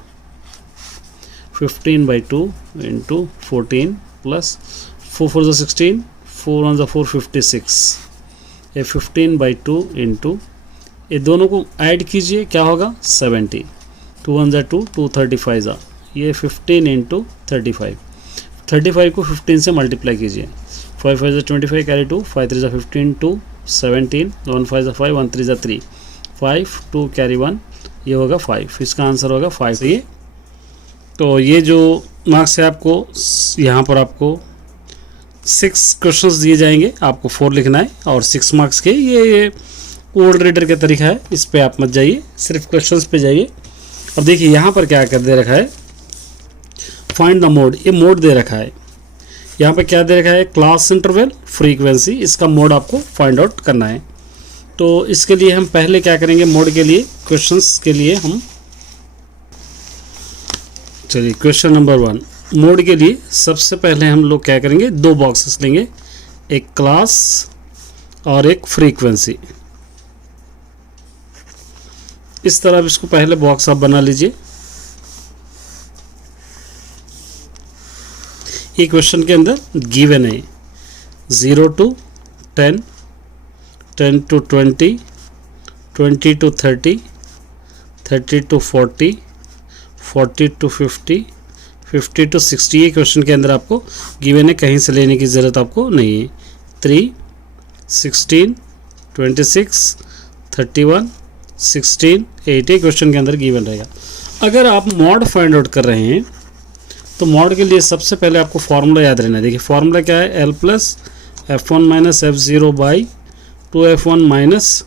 15/2 इंटू 14 प्लस 4 4 16, 4 1 4 56, ये 15/2 इंटू ये दोनों को ऐड कीजिए क्या होगा 70, 2 1 2 2 35, ये 15 इंटू 35, 35 को 15 से मल्टीप्लाई कीजिए, 5 5 25 कैरी 2, 5 3 15 2 17, 1 5 5 1 3 3, 5 2 कैरी 1, ये होगा 5, इसका आंसर होगा 5। ये तो ये जो मार्क्स है आपको यहाँ पर आपको 6 क्वेश्चंस दिए जाएंगे, आपको 4 लिखना है और 6 मार्क्स के। ये कोड रीडर का तरीका है, इस पे आप मत जाइए, सिर्फ क्वेश्चंस पे जाइए। अब देखिए यहाँ पर क्या कर दे रखा है, फाइंड द मोड, ये मोड दे रखा है। यहाँ पे क्या दे रखा है क्लास इंटरवल फ्रीक्वेंसी, इसका मोड आपको फाइंड आउट करना है। तो इसके लिए हम पहले क्या करेंगे, मोड के लिए क्वेश्चंस के लिए हम चलिए क्वेश्चन नंबर 1 मोड के लिए सबसे पहले हम लोग क्या करेंगे, 2 बॉक्सेस लेंगे, एक क्लास और एक फ्रीक्वेंसी। इस तरह इसको पहले बॉक्स आप बना लीजिए। ये क्वेश्चन के अंदर गिवन है 0 to 10, 10 to 20, 20 to 30, 30 to 40, 40 to 50, 50 to 60। ये क्वेश्चन के अंदर आपको गिवन है, कहीं से लेने की ज़रूरत आपको नहीं है। 3, 16, 26, 31, 16, 8 ये क्वेश्चन के अंदर गिवन रहेगा। अगर आप मॉड फाइंड आउट कर रहे हैं तो मॉड के लिए सबसे पहले आपको फार्मूला याद रहना है। देखिए फार्मूला क्या है, L plus F1 minus F0 by 2F1 minus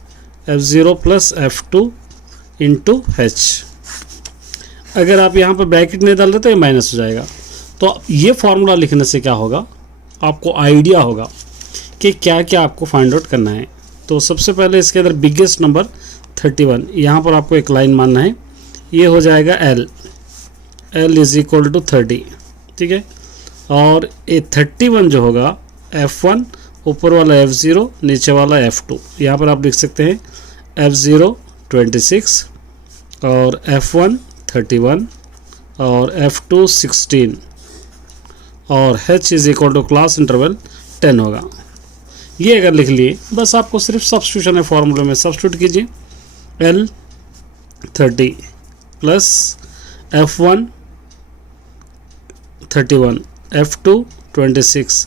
F0 plus F2 into H। अगर आप यहाँ पर ब्रैकेट नहीं डाल रहे तो ये माइनस हो जाएगा। तो ये फार्मूला लिखने से क्या होगा, आपको आइडिया होगा कि क्या क्या आपको फाइंड आउट करना है। तो सबसे पहले इसके अंदर बिगेस्ट नंबर 31, यहाँ पर आपको एक लाइन मानना है, ये हो जाएगा L इज इक्वल टू 30, ठीक है। और ये 31 जो होगा F1 ऊपर वाला F0 नीचे वाला F2, यहाँ पर आप लिख सकते हैं F0 26 और F1 31 और F2 16 और H is equal to class interval 10 होगा। ये अगर लिख लिए, बस आपको सिर्फ सब्स्टिट्यूशन है, फॉर्मूले में सब्स्टिट्यूट कीजिए। L 30 plus F1 31 F2 26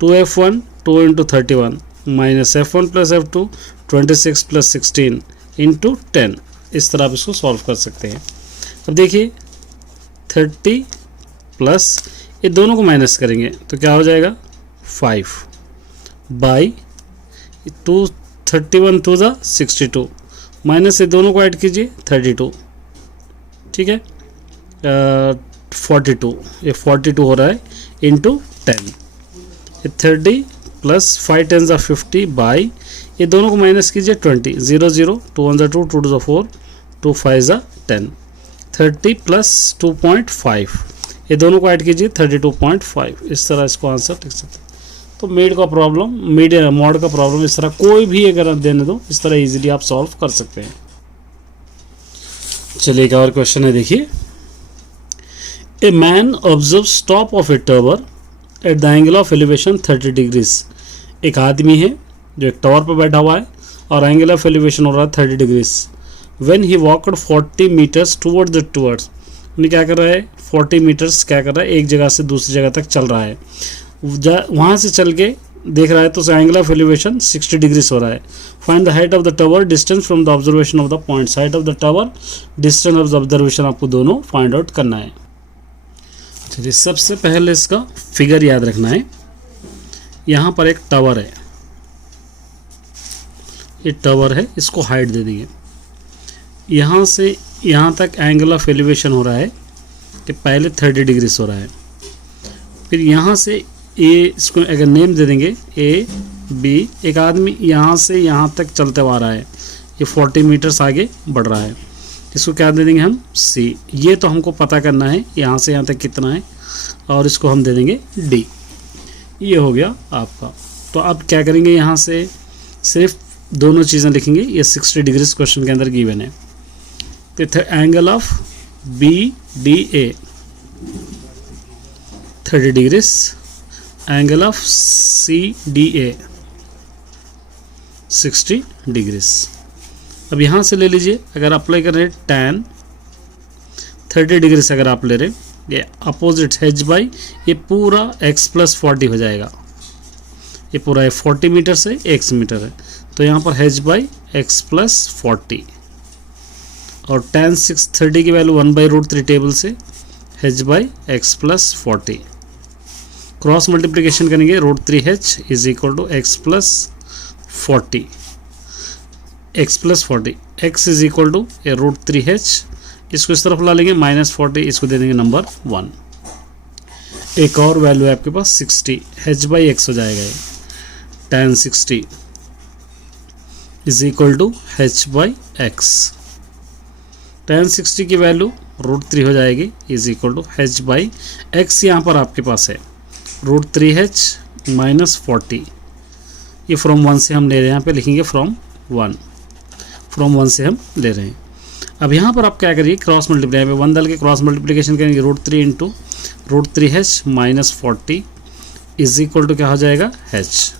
2F1 2 into 31 minus F1 plus F2 26 plus 16 into 10। इस तरह आप इसको सॉल्व कर सकते हैं। अब देखिए 30 प्लस ये दोनों को माइनस करेंगे तो क्या हो जाएगा 5 बाई 31 टू द 62 माइनस ये दोनों को ऐड कीजिए 32, ठीक है। 42 ये 42 हो रहा है इंटू 10। ये 30 प्लस 5 10 50 बाई ये दोनों को माइनस कीजिए 20 0 0 2 1 2 2 2 4 2 5 10 30 प्लस 2.5 ये दोनों को ऐड कीजिए 32.5। इस तरह इसको आंसर लिख सकते हैं। तो मॉड का प्रॉब्लम इस तरह कोई भी अगर आप देने दो इस तरह इजीली आप सॉल्व कर सकते हैं। चलिए एक और क्वेश्चन है, देखिए a man observes top of A tower at the angle of elevation 30 degrees. एक आदमी है जो एक टावर पर बैठा हुआ है और एंगल ऑफ एलिवेशन हो रहा है 30 degrees. When he walked 40 metres towards उन्हें क्या कर रहा है 40 मीटर्स क्या कर रहा है, एक जगह से दूसरी जगह तक चल रहा है। वहाँ से चल के देख रहा है तो एंगल ऑफ एलिवेशन 60 डिग्रीज हो रहा है। Find the height of the tower, distance from the observation of the points. Height of the tower, distance of the observation आपको दोनों फाइंड आउट करना है। चलिए सबसे पहले इसका फिगर याद रखना है। यहाँ पर एक टावर है, ये टावर है, इसको हाइट दे देंगे। यहाँ से यहाँ तक एंगल ऑफ एलिवेशन हो रहा है कि पहले 30 डिग्रीज हो रहा है। फिर यहाँ से ए, इसको अगर नेम दे देंगे A B, एक आदमी यहाँ से यहाँ तक चलते हुआ आ रहा है, ये 40 मीटर्स आगे बढ़ रहा है, इसको क्या दे देंगे हम C। ये तो हमको पता करना है यहाँ से यहाँ तक कितना है और इसको हम दे देंगे D। ये हो गया आपका। तो अब क्या करेंगे, यहाँ से सिर्फ दोनों चीज़ें लिखेंगे। ये 60 डिग्रीज क्वेश्चन के अंदर गिवन है। तो angle of BDA 30 degrees, angle of CDA 60 degrees. अब यहाँ से ले लीजिए, अगर अप्लाई कर रहे हैं tan 30 डिग्री से अगर आप ले रहे हैं, ये अपोजिट h बाई ये पूरा x प्लस 40 हो जाएगा। ये पूरा 40 मीटर से x मीटर है, तो यहाँ पर h बाई एक्स प्लस 40 और tan 630 की वैल्यू 1/√3 टेबल से h by x plus 40। Cross multiplication करेंगे √3h is equal to x plus 40, x plus 40, एक्स इज इक्वल टू √3h, इसको इस तरफ ला लेंगे -40, इसको दे देंगे नंबर 1। एक और वैल्यू है आपके पास 60, h बाई एक्स हो जाएगा ये tan 60 is equal to h by x. tan 60 की वैल्यू √3 हो जाएगी is equal to h by x. यहाँ पर आपके पास है √3h माइनस 40। ये फ्रॉम 1 से हम ले रहे हैं, यहाँ पे लिखेंगे फ्रॉम 1 से हम ले रहे हैं। अब यहाँ पर आप क्या करिए, क्रॉस मल्टीप्लाई पे 1 डाल के क्रॉस मल्टीप्लिकेशन करेंगे, √3 into √3h minus 40 is equal to क्या हो जाएगा h।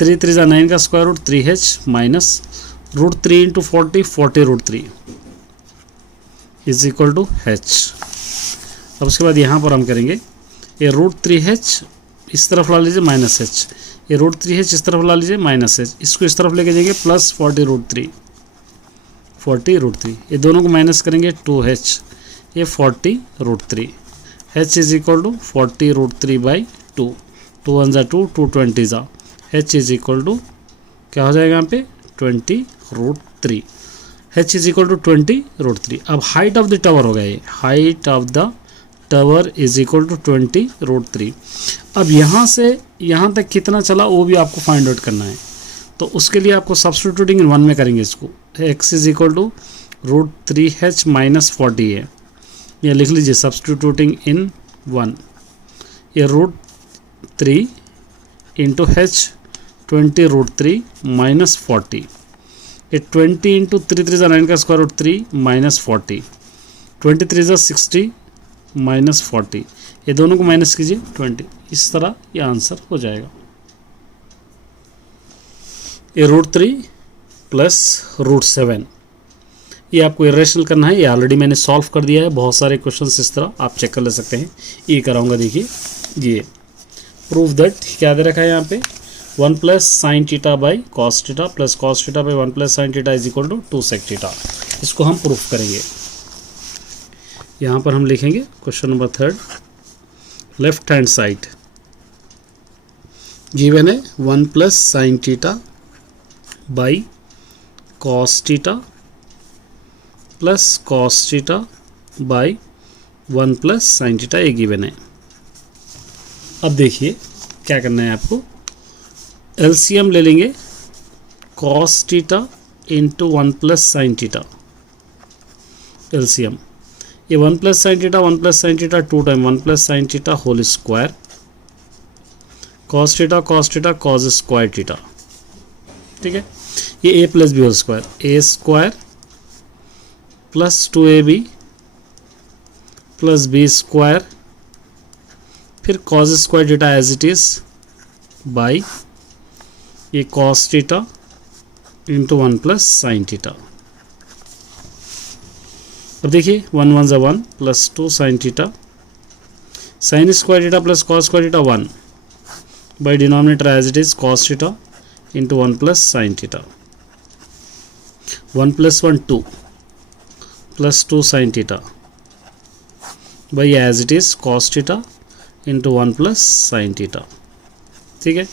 3 3 9 का square root 3h minus √3 into 40 √3 is equal to h। अब उसके बाद यहाँ पर हम करेंगे ये √3h इस तरफ ला लीजिए माइनस h, ये √3h इस तरफ ला लीजिए माइनस h, इसको इस तरफ लेके जाएंगे प्लस 40 √3 ये दोनों को माइनस करेंगे 2h, ये 40 √3 h इज इक्वल टू 40 √3 2 2 1 2 2 20 जा h इज इक्वल टू क्या हो जाएगा यहाँ पे 20 √3 h इज इक्वल टू 20 √3। अब हाइट ऑफ द टावर हो गया, ये height of the tower is equal to 20 √3। अब यहाँ से यहाँ तक कितना चला वो भी आपको फाइंड आउट करना है, तो उसके लिए आपको सब्स्टिट्यूटिंग इन 1 में करेंगे इसको। x is equal to √3h minus 40 है, ये लिख लीजिए सब्स्टिट्यूटिंग इन 1। ये √3 इंटू h 20 √3 माइनस 40, ये 20 इंटू 3 3 9 का स्क्वायर रूट 3 माइनस 40, 23 60 माइनस 40, ये दोनों को माइनस कीजिए 20, इस तरह ये आंसर हो जाएगा। ये √3 प्लस √7, ये आपको इरेशनल करना है, ये ऑलरेडी मैंने सॉल्व कर दिया है। बहुत सारे क्वेश्चंस इस तरह आप चेक कर ले सकते हैं, ये कराऊंगा। देखिए ये प्रूव दैट क्या दे रखा है यहाँ पे 1 plus sine theta by cos theta plus cos theta by 1 plus sine theta is equal to 2 sec theta. इसको हम प्रूफ करेंगे। यहाँ पर हम लिखेंगे question number 3, left hand side given है 1 plus sine theta by cos theta plus cos theta by 1 plus sine theta ये given है। अब देखिए क्या करना है आपको, एलसीएम ले लेंगे cos theta into 1 plus sine theta. LCM ये 1 plus sine theta 2 time 1 plus sine theta whole square cos theta cos square theta, ठीक है। ये a plus B whole square, A square plus 2ab plus B square, फिर cos square theta as it is by ये cos theta into 1 plus sine theta. अब देखिए 1 1 ज़ा 1 plus 2 sine theta, sine square theta plus cos square theta 1 by denominator as it is cos theta into 1 plus sine theta. 1 plus 1 2 plus 2 sine theta by as it is cos theta into 1 plus sine theta, ठीक है।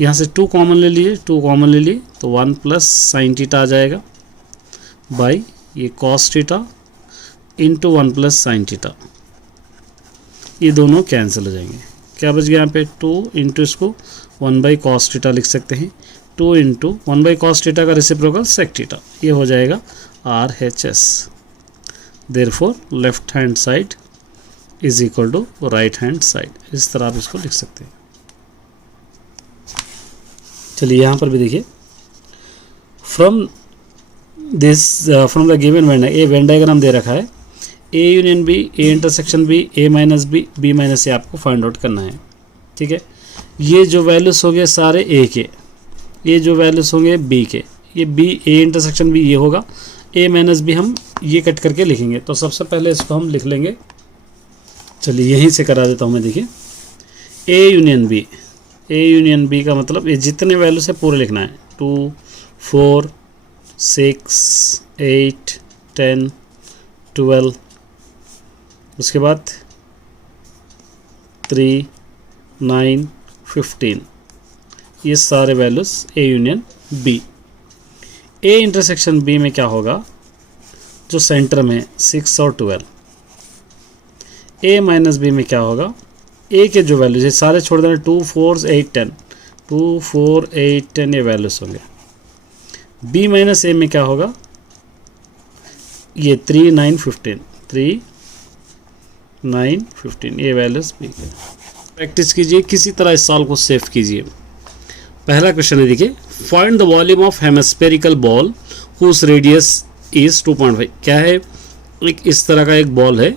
यहाँ से 2 common ले लिए, 2 common ले लिए तो 1 plus sine theta आ जाएगा बाई ये cos theta into 1 plus sine theta, ये दोनों कैंसिल हो जाएंगे। क्या बच गया यहाँ पे 2 इंटू इसको 1 बाई कॉस थीटा लिख सकते हैं, 2 इंटू 1 बाई कॉस थीटा का रेसिप्रोकल सेक थीटा, ये हो जाएगा RHS। Therefore left hand side is equal to right hand side, इस तरह आप इसको लिख सकते हैं। चलिए यहाँ पर भी देखिए from the given Venn a Venn diagram दे रखा है, a union B, A intersection b, a minus b, b minus a आपको फाइंड आउट करना है, ठीक है। ये जो वैल्यूज हो गए सारे ए के, ये जो वैल्यूज होंगे बी के, ये बी ए इंटरसेक्शन बी ये होगा, ए माइनस बी हम ये कट करके लिखेंगे। तो सबसे पहले इसको हम लिख लेंगे, चलिए यहीं से करा देता हूँ मैं। देखिए A union B, A union B का मतलब ये जितने वैल्यूज है पूरे लिखना है, 2 4 6 8 10 12, उसके बाद 3 9 15, ये सारे values A union B. A intersection B में क्या होगा, जो सेंटर में 6 और 12। ए माइनस बी में क्या होगा, ए के जो वैल्यूज है सारे छोड़ देना, 2 4 8 10, 2 4 8 10 ये वैल्यूज होंगे। b माइनस ए में क्या होगा, ये 3 9 15, 3 9 15, ये वैल्यूज b के। प्रैक्टिस कीजिए, किसी तरह इस सॉल्व को सेव कीजिए। पहला क्वेश्चन है, देखिए, find the volume of hemispherical ball whose radius is 2.5। क्या है, एक इस तरह का एक बॉल है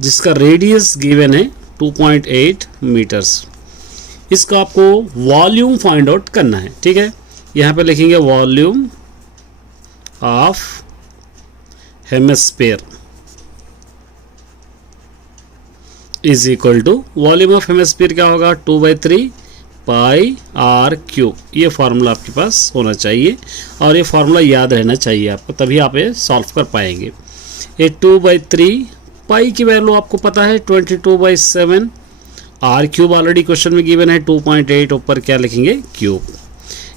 जिसका रेडियस गिवन है 2.8 मीटर्स। इसका आपको वॉल्यूम फाइंड आउट करना है। ठीक है, यहाँ पे लिखेंगे volume of hemisphere is equal to, volume of hemisphere क्या होगा, 2/3 पाई आर क्यूब। ये फार्मूला आपके पास होना चाहिए और ये फार्मूला याद रहना चाहिए आपको, तभी आप ये सॉल्व कर पाएंगे। ये 2/3 पाई की वैल्यू आपको पता है 22/7, आर क्यूब ऑलरेडी क्वेश्चन में गिवन है 2.8, ऊपर क्या लिखेंगे क्यूब।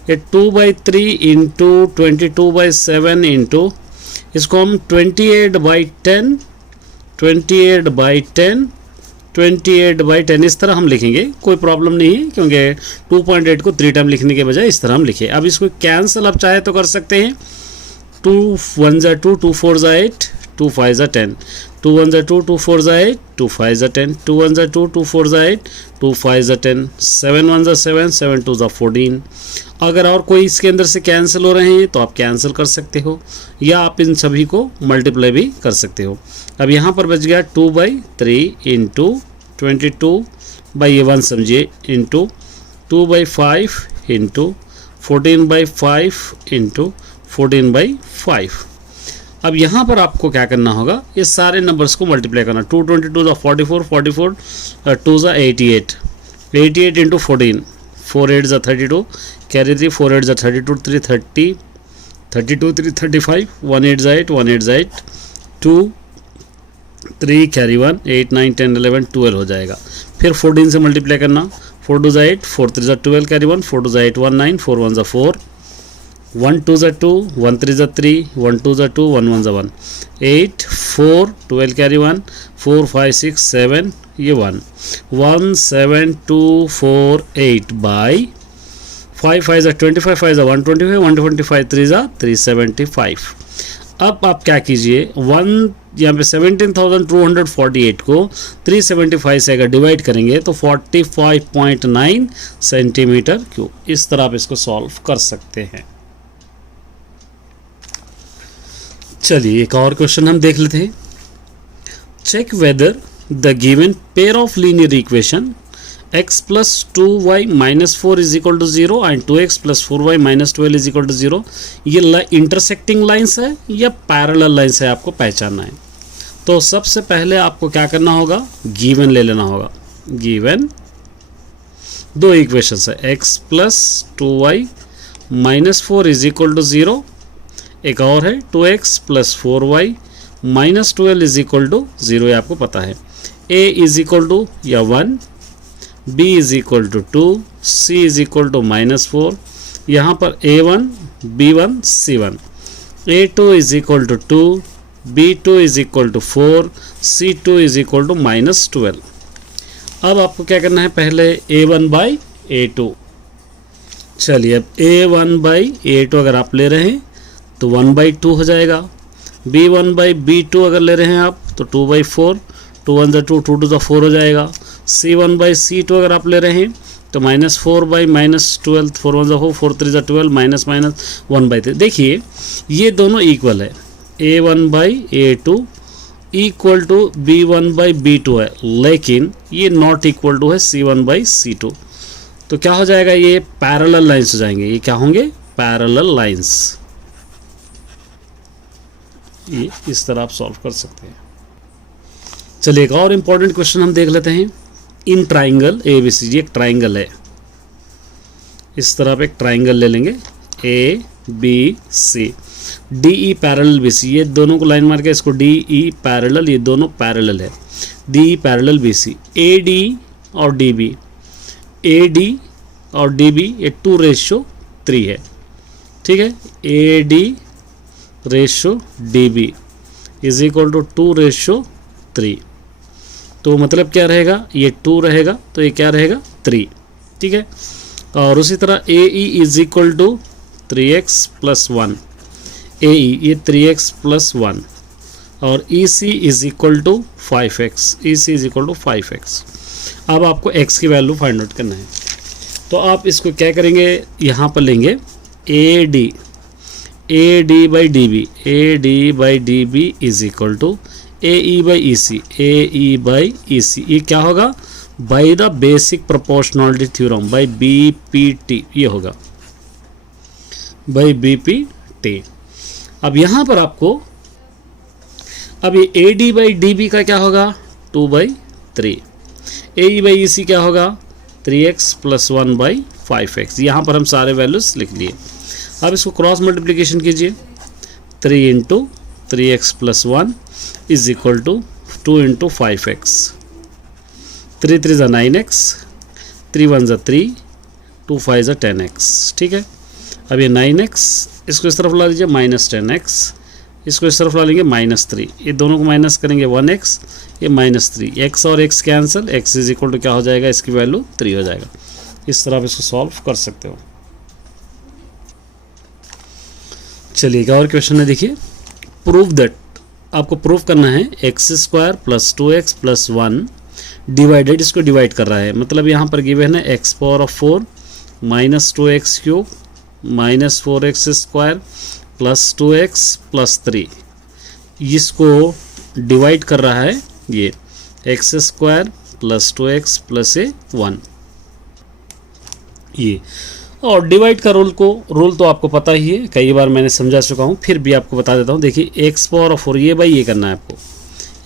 ये 2/3 इंटू 22/7 इंटू, इसको हम 28/10 28/10 28/10 इस तरह हम लिखेंगे, कोई प्रॉब्लम नहीं है, क्योंकि 2.8 को 3 टाइम लिखने के बजाय इस तरह हम लिखे। अब इसको कैंसिल आप चाहे तो कर सकते हैं, 2 1 ज़ा 2, 2 4 ज़ा 8, 2 5 ज़ा 10, 2 1 ज़ा 2, 2 4 ज़ा 8, 2 5 ज़ा 10, 2 1 ज़ा 2, 2 4 ज़ा 8, 2 5 ज़ा 10, 7 1 ज़ा 7, 7 2 ज़ा 14। अगर और कोई इसके अंदर से कैंसिल हो रहे हैं तो आप कैंसिल कर सकते हो, या आप इन सभी को मल्टीप्लाई भी कर सकते हो। अब यहाँ पर बच गया 2/3 इंटू 22/1 समझिए, इंटू 2/5 इंटू 14/5 इंटू 14/5। अब यहाँ पर आपको क्या करना होगा, ये सारे नंबर्स को मल्टीप्लाई करना। 222 ज़ा 44, 44 2 ज़ा 88, 88 इंटू 14, 4 8 ज़ा 32, कैरी 3, 4 8 ज़ा 32, 3 30, 32 3 35, 1 8 ज़ा 8, 1 8 ज़ा 8, 2 3 कैरी 1, 8 9 10 11 12 हो जाएगा। फिर 14 से मल्टीप्लाई करना, 4 2 ज़ा 8, 4 3 ज़ा 12 कैरी 1, 4 2 ज़ा 8 1 9, 4 1 ज़ा 4, 1 2 ज़ा 2, 1 3 ज़ा 3, 1 2 ज़ा 2, 1 1 ज़ा 1, 8 4 12 कैरी 1, 4 5 6 7, ये 1 1 7 2 4 8 बाई 5 5 ज़ा 25, 5 ज़ा 125, 125 3 ज़ा 375। अब आप क्या कीजिए, 1 यहाँ पे 17,248 को 375 से अगर डिवाइड करेंगे तो 45.9 सेंटीमीटर क्यूब। इस तरह आप इसको सॉल्व कर सकते हैं। चलिए एक और क्वेश्चन हम देख लेते हैं। Check whether the given pair of linear equation x plus 2y minus 4 is equal to 0 and 2x plus 4y minus 12 is equal to 0, ये इंटरसेक्टिंग लाइंस है या पैरेलल लाइंस है, आपको पहचानना है। तो सबसे पहले आपको क्या करना होगा, गिवन ले लेना होगा। गिवन दो इक्वेशंस है, x plus 2y minus 4 is equal to 0, एक और है 2x plus 4y minus 12 is equal to 0, ये आपको पता है। a is equal to या 1, b is equal to 2, c is equal to -4, यहाँ पर a1 b1 c1, a2 is equal to 2, b2 is equal to 4, c2 is equal to -12। अब आपको क्या करना है, पहले a1 बाई a2। चलिए अब a1 बाई a2 अगर आप ले रहे हैं तो 1/2 हो जाएगा, b1 बाई b2 अगर ले रहे हैं आप तो 2/4, 2 1 ज़ा 2, 2 2 ज़ा 4 हो जाएगा। c1 बाई c2 अगर आप ले रहे हैं तो -4 बाई -12, 4 1 ज़ा 4, 4 3 ज़ा 12, माइनस 1/3। देखिए ये दोनों इक्वल है, a1 by a2 equal to b1 by b2 है, लेकिन ये नॉट इक्वल टू है c1 बाई c2। तो क्या हो जाएगा, ये पैरेलल लाइंस हो जाएंगे। ये क्या होंगे, पैरेलल लाइंस। ये इस तरह आप सॉल्व कर सकते हैं। चलिए एक और इम्पॉर्टेंट क्वेश्चन हम देख लेते हैं। इन ट्राइंगल ABC, एक ट्राइंगल है, इस तरह आप एक ट्राइंगल ले लेंगे ABC, DE पैरेलल BC, ये दोनों को लाइन मार के इसको DE पैरेलल, ये दोनों पैरेलल है, DE पैरेलल BC, AD और DB, AD और DB ये 2:3 है, ठीक है। AD ratio DB is equal to 2:3। तो मतलब क्या रहेगा, ये 2 रहेगा तो ये क्या रहेगा 3, ठीक है। और उसी तरह AE is equal to 3x plus 1, AE ये 3x प्लस 1 और EC is equal to 5x, EC is equal to 5x। अब आपको x की वैल्यू फाइंड आउट करना है, तो आप इसको क्या करेंगे, यहाँ पर लेंगे AD by D B is equal to AE by EC, ये क्या होगा, by the basic proportionality theorem by BPT, ये होगा बाई BPT। अब यहाँ पर आपको अब ये AD बाई DB का क्या होगा, 2/3, AE बाई EC क्या होगा, 3x प्लस 1/5x। यहाँ पर हम सारे वैल्यूज लिख लिए। अब इसको क्रॉस मल्टीप्लिकेशन कीजिए, 3 into 3x plus 1 is equal to 2 into 5x, 3 3 ज़ा 9x, 3 1 ज़ा 3, 2 5 ज़ा 10x। ठीक है, अब ये 9x इसको इस तरफ ला लीजिए, माइनस 10x इसको इस तरफ ला लेंगे, -3, ये दोनों को माइनस करेंगे 1x, ये -3, x और x cancel, x is equal to क्या हो जाएगा, इसकी वैल्यू 3 हो जाएगा। इस तरह आप इसको सॉल्व कर सकते हो। चलिए और क्वेश्चन है, देखिए प्रूव दैट, आपको प्रूव करना है x² plus 2x plus 1 divided, इसको डिवाइड कर रहा है, मतलब यहाँ पर गिवन है x⁴ minus 2x cube minus 4x² plus 2x plus 3, इसको डिवाइड कर रहा है ये x² प्लस 2x प्लस 1, ये। और डिवाइड का रूल तो आपको पता ही है, कई बार मैंने समझा चुका हूँ, फिर भी आपको बता देता हूँ। देखिए x⁴ ये बाई ये करना है आपको,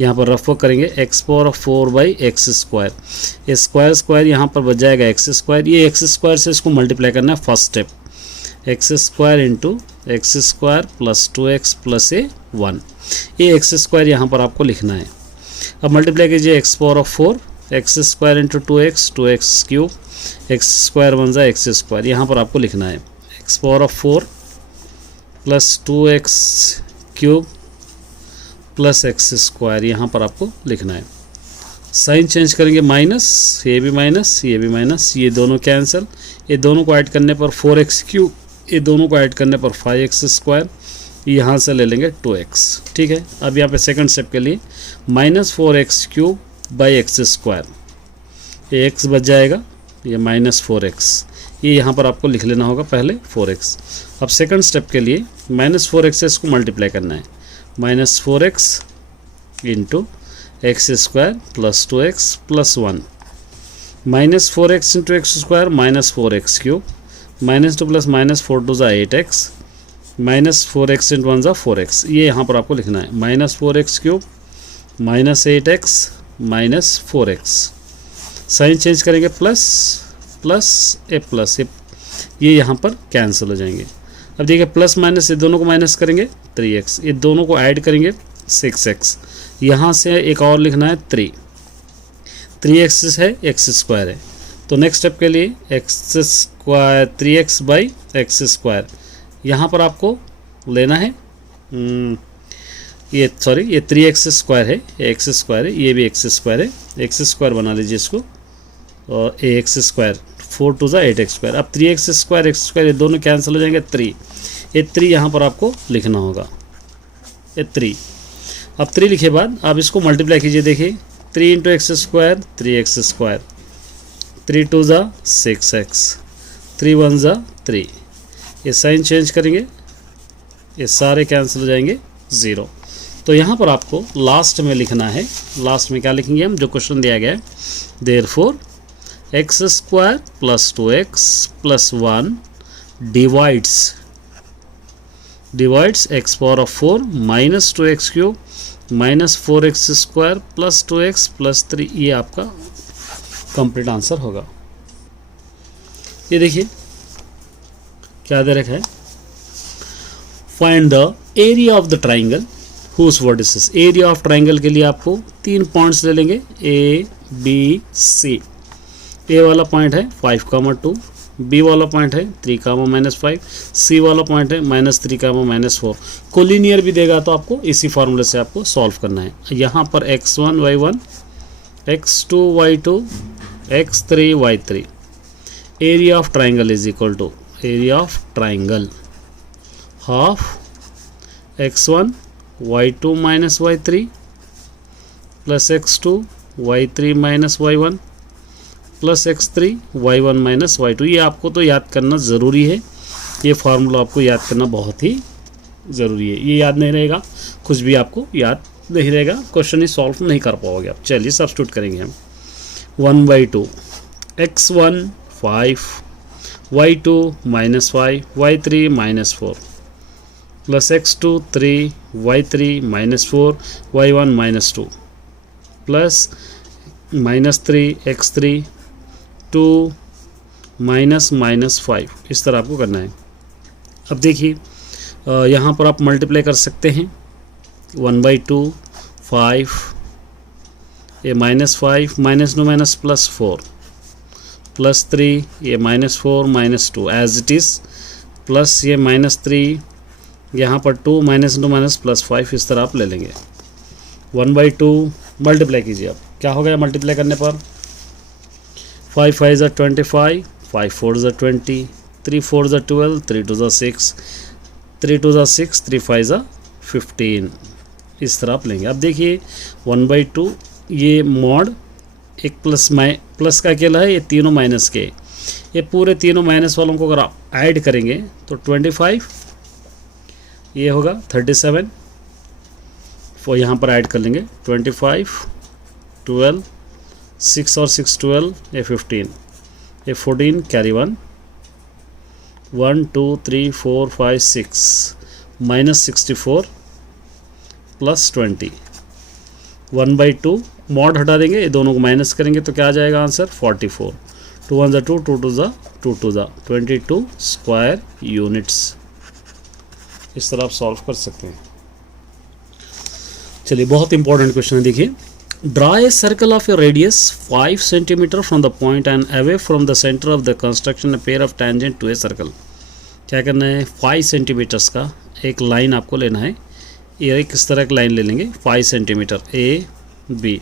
यहाँ पर रफ वर्क करेंगे, x⁴ बाई x², ये स्क्वायर यहाँ पर बच जाएगा x², ये x² से इसको मल्टीप्लाई करना है, first step x² into x² plus 2x plus 1, ये x² यहाँ पर आपको लिखना है। अब मल्टीप्लाई कीजिए x⁴ x² into 2x cube, x² 1 ज़ा x², यहाँ पर आपको लिखना है x⁴ plus 2x cube plus x², यहाँ पर आपको लिखना है। साइन चेंज करेंगे, माइनस, ये भी माइनस, ये भी माइनस, ये दोनों कैंसिल, ये दोनों को ऐड करने पर 4x क्यूब, ये दोनों को ऐड करने पर 5x², यहाँ से ले लेंगे 2x। ठीक है, अब यहाँ पे सेकंड स्टेप के लिए -4x क्यूब बाई x², ये x बच जाएगा, ये -4x, ये यहाँ पर आपको लिख लेना होगा पहले 4x। अब सेकंड स्टेप के लिए -4x से इसको मल्टीप्लाई करना है, -4x into x² plus 2x plus 1, -4x into x² -4x cube, -2 plus -4 2 ज़ा 8x, -4x इंटू 1 ज़ा 4x, ये यहाँ पर आपको लिखना है -4x cube -8x -4x। Sign change करेंगे, प्लस ये यहाँ पर कैंसिल हो जाएंगे। अब देखिए प्लस माइनस, ये दोनों को माइनस करेंगे 3x, ये दोनों को ऐड करेंगे 6x, यहाँ से एक और लिखना है 3x है, x² है, तो नेक्स्ट स्टेप के लिए x² 3x बाई x², यहाँ पर आपको लेना है ये 3x² है, x² है, ये भी x² है, x² बना लीजिए इसको, और x², 4 2 ज़ा 8x²। अब 3x² x² ये दोनों कैंसिल हो जाएंगे, 3, ये 3 यहाँ पर आपको लिखना होगा, ये 3। अब 3 लिखे बाद आप इसको मल्टीप्लाई कीजिए, देखिए 3 इंटू x², 3x², 3 2 ज़ा 6x, 3 1 ज़ा 3, ये साइन चेंज करेंगे, ये सारे कैंसिल हो जाएंगे 0। तो यहाँ पर आपको लास्ट में लिखना है, लास्ट में क्या लिखेंगे हम, जो क्वेश्चन दिया गया है, therefore x² plus 2x plus 1 divides x⁴ minus 2x cube minus 4x² plus 2x plus 3, ये आपका कंप्लीट आंसर होगा। ये देखिए क्या दे रखा है, find the area of the triangle whose vertices. Area of triangle के लिए आपको 3 पॉइंट्स ले लेंगे, A B C। ए वाला पॉइंट है 5,2, बी वाला पॉइंट है 3,-5, सी वाला पॉइंट है -3,-4। कोलिनियर भी देगा तो आपको इसी फॉर्मूले से आपको सॉल्व करना है। यहाँ पर x1 y1, x2 y2, x3 y3। Area of triangle is equal to area of triangle half x1 y2 minus y3 plus x2 y3 minus y1 plus x3 y1 minus y2। ये आपको तो याद करना ज़रूरी है, ये फार्मूला आपको याद करना बहुत ही ज़रूरी है। ये याद नहीं रहेगा, कुछ भी आपको याद नहीं रहेगा, क्वेश्चन ही सॉल्व नहीं कर पाओगे आप। चलिए सब्स्टिट्यूट करेंगे हम। 1/2 x1 5 y2 minus 5 y3 minus 4 plus x2 3 y3 minus 4 y1 minus 2 plus minus 3 x3 2 minus minus 5। इस तरह आपको करना है। अब देखिए यहाँ पर आप मल्टीप्लाई कर सकते हैं। 1/2 5 ये minus 5 minus 2 minus plus 4 plus 3 ये minus 4 minus 2 as it is plus ये माइनस 3 यहाँ पर 2 माइनस 2 माइनस प्लस 5। इस तरह आप ले लेंगे। 1/2 मल्टीप्लाई कीजिए। आप क्या हो गया मल्टीप्लाई करने पर? 5 5 ज़ा 25 5 4 ज़ा 20 3 4 ज़ा 12 3 2 ज़ा 6 3 2 ज़ा 6 3 5 ज़ा 15। इस तरह आप लेंगे। अब देखिए 1/2 ये मॉड एक प्लस का अकेला है, ये तीनों माइनस के, ये पूरे तीनों माइनस वालों को अगर आप ऐड करेंगे तो 25 ये होगा 37 वो यहाँ पर ऐड कर लेंगे। 25 12 6 और 6 12 ये 15 ये 14 कैरी 1 1 2 3 4 5 6 माइनस 64 प्लस 20। 1/2 मॉड हटा देंगे, ये दोनों को माइनस करेंगे तो क्या आ जाएगा आंसर? 44। 2 1 ज़ा 2 2 2 ज़ा 2 2 ज़ा 22 स्क्वायर यूनिट्स। इस तरह आप सॉल्व कर सकते हैं। चलिए बहुत इंपॉर्टेंट क्वेश्चन है, देखिए। Draw a circle of a radius 5 centimetre from the point and away from the centre of the construction a pair of tangent to a circle. क्या करना है? 5 सेंटीमीटर्स का एक लाइन आपको लेना है। ये किस तरह की लाइन ले लेंगे? 5 सेंटीमीटर ए बी।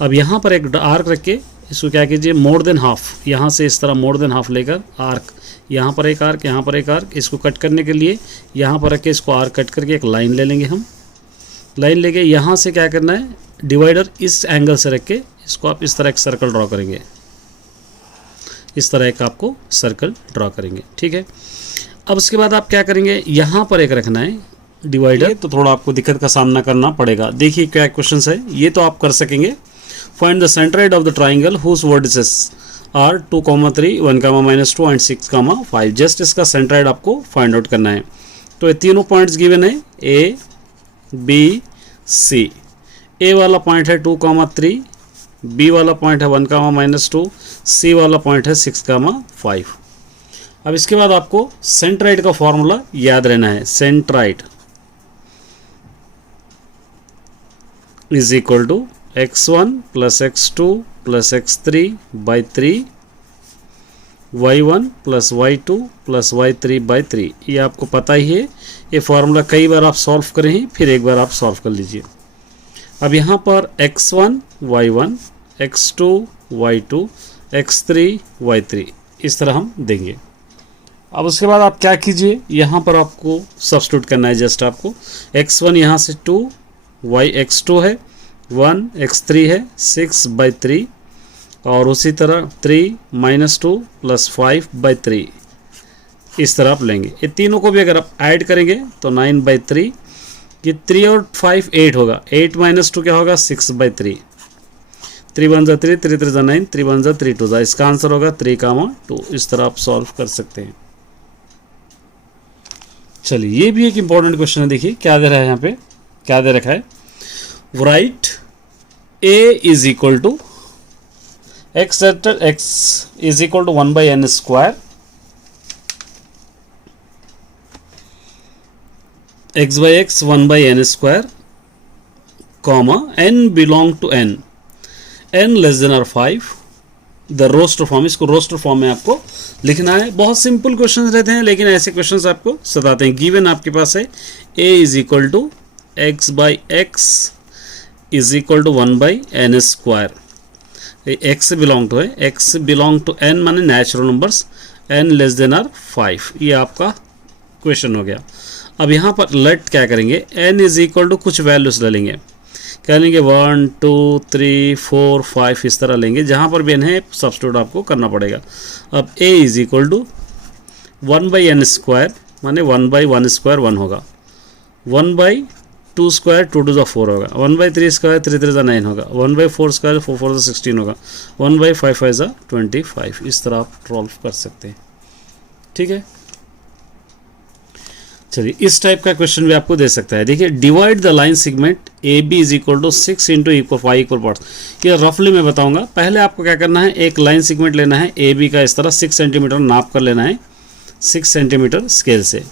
अब यहाँ पर एक आर्क रख के इसको क्या कीजिए, मोर देन हाफ, यहाँ से इस तरह मोर देन हाफ लेकर आर्क, यहाँ पर एक आर्क, यहाँ पर एक आर्क, इसको कट करने के लिए यहाँ पर रख के इसको आर्क कट करके एक लाइन ले लेंगे हम। लाइन लेके यहाँ से क्या करना है, डिवाइडर इस एंगल से रख के इसको आप इस तरह एक सर्कल ड्रॉ करेंगे। इस तरह एक आपको सर्कल ड्रॉ करेंगे, ठीक है। अब उसके बाद आप क्या करेंगे, यहाँ पर एक रखना है डिवाइडर, तो थोड़ा आपको दिक्कत का सामना करना पड़ेगा। देखिए क्या क्वेश्चन है, ये तो आप कर सकेंगे। Find the centroid of the triangle whose vertices are 2, 3, 1, -2 and 6, 5। Just इसका सेंट्रोइड आपको फाइंड आउट करना है। तो ये तीनों पॉइंट्स गिवन है, ए बी सी। ए वाला पॉइंट है 2, 3, बी वाला पॉइंट है 1, -2, सी वाला पॉइंट है 6, 5। अब इसके बाद आपको सेंट्रोइड का फॉर्मूला याद रहना है। Centroid is equal to x1 plus x2 plus x3 by 3 y1 plus y2 plus y3 by 3। ये आपको पता ही है, ये फार्मूला कई बार आप सॉल्व करें ही, फिर एक बार आप सॉल्व कर लीजिए। अब यहाँ पर x1 y1 x2 y2 x3 y3 इस तरह हम देंगे। अब उसके बाद आप क्या कीजिए, यहाँ पर आपको सब्स्टिट्यूट करना है। जस्ट आपको x1 यहाँ से 2 y x2 है 1 x3 है 6 बाई 3 और उसी तरह 3 -2 प्लस 5 बाई 3 इस तरह आप लेंगे। ये तीनों को भी अगर आप ऐड करेंगे तो 9 बाई 3, ये 3 और 5 8 होगा, 8 -2 क्या होगा 6 बाई 3, 3 1 ज़ा 3 3 3 ज़ा 9 3 1 ज़ा 3 2 ज़ा। इसका आंसर होगा 3, 2। इस तरह आप सॉल्व कर सकते हैं। चलिए ये भी एक इंपॉर्टेंट क्वेश्चन है, देखिए क्या दे रहा है, यहाँ पे क्या दे रखा है। Right a is equal to x is equal to 1/n square, x by x 1/n square, comma n belong to n, n less than और 5, द रोस्टर फॉर्म। इसको रोस्टर फॉर्म में आपको लिखना है। बहुत सिंपल क्वेश्चन रहते हैं, लेकिन ऐसे क्वेश्चन आपको सताते हैं। गिवन आपके पास है a is equal to x by x is equal to 1/n square. x belong to है, x बिलोंग टू n माने natural numbers, n less than are 5। ये आपका क्वेश्चन हो गया। अब यहाँ पर लेट क्या करेंगे, n इज इक्वल टू कुछ वैल्यूज ले लेंगे, क्या लेंगे 1 2 3 4 5 इस तरह लेंगे, जहाँ पर भी n है सब्स्टिट्यूट आपको करना पड़ेगा। अब a is equal to 1/n square माने 1/1 स्क्वायर 1 होगा, 1/2 स्क्वायर 2 टू द 4 होगा, 1/3 स्क्वायर 3 3 9 होगा, 1/4 स्क्वायर 4 4 16 होगा, 1/5 5 25। इस तरह आप सॉल्व कर सकते हैं। ठीक है, चलिए इस टाइप का क्वेश्चन भी आपको दे सकता है। देखिए divide the line segment A B is equal to 6 into equal 5 equal parts. ये रफली मैं बताऊंगा। पहले आपको क्या करना है, एक लाइन सेगमेंट लेना है ए बी का, इस तरह 6 सेंटीमीटर नाप कर लेना है, 6 सेंटीमीटर स्केल से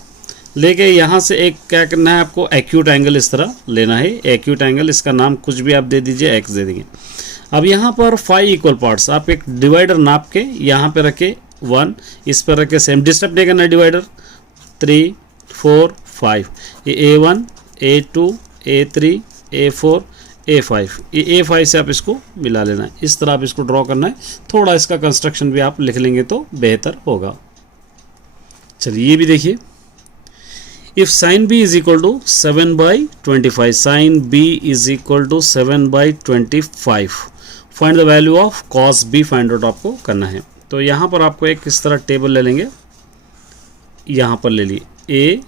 लेके यहाँ से एक क्या करना है आपको, एक्यूट एंगल इस तरह लेना है। एक्यूट एंगल, इसका नाम कुछ भी आप दे दीजिए, एक्स दे देंगे। अब यहाँ पर 5 इक्वल पार्ट्स आप एक डिवाइडर नाप के यहाँ पे रखे 1, इस पर रखे सेम डिस्टर्ब नहीं करना डिवाइडर, 3 4 5, ये A1 A2 A3 A4 A5, ये A5 से आप इसको मिला लेना है। इस तरह आप इसको ड्रॉ करना है। थोड़ा इसका कंस्ट्रक्शन भी आप लिख लेंगे तो बेहतर होगा। चलिए ये भी देखिए, if sine b is equal to 7/25, sine b is equal to 7/25, find the value of cos b, find out आपको करना है। तो यहाँ पर आपको एक इस तरह टेबल ले लेंगे, यहाँ पर ले लिए a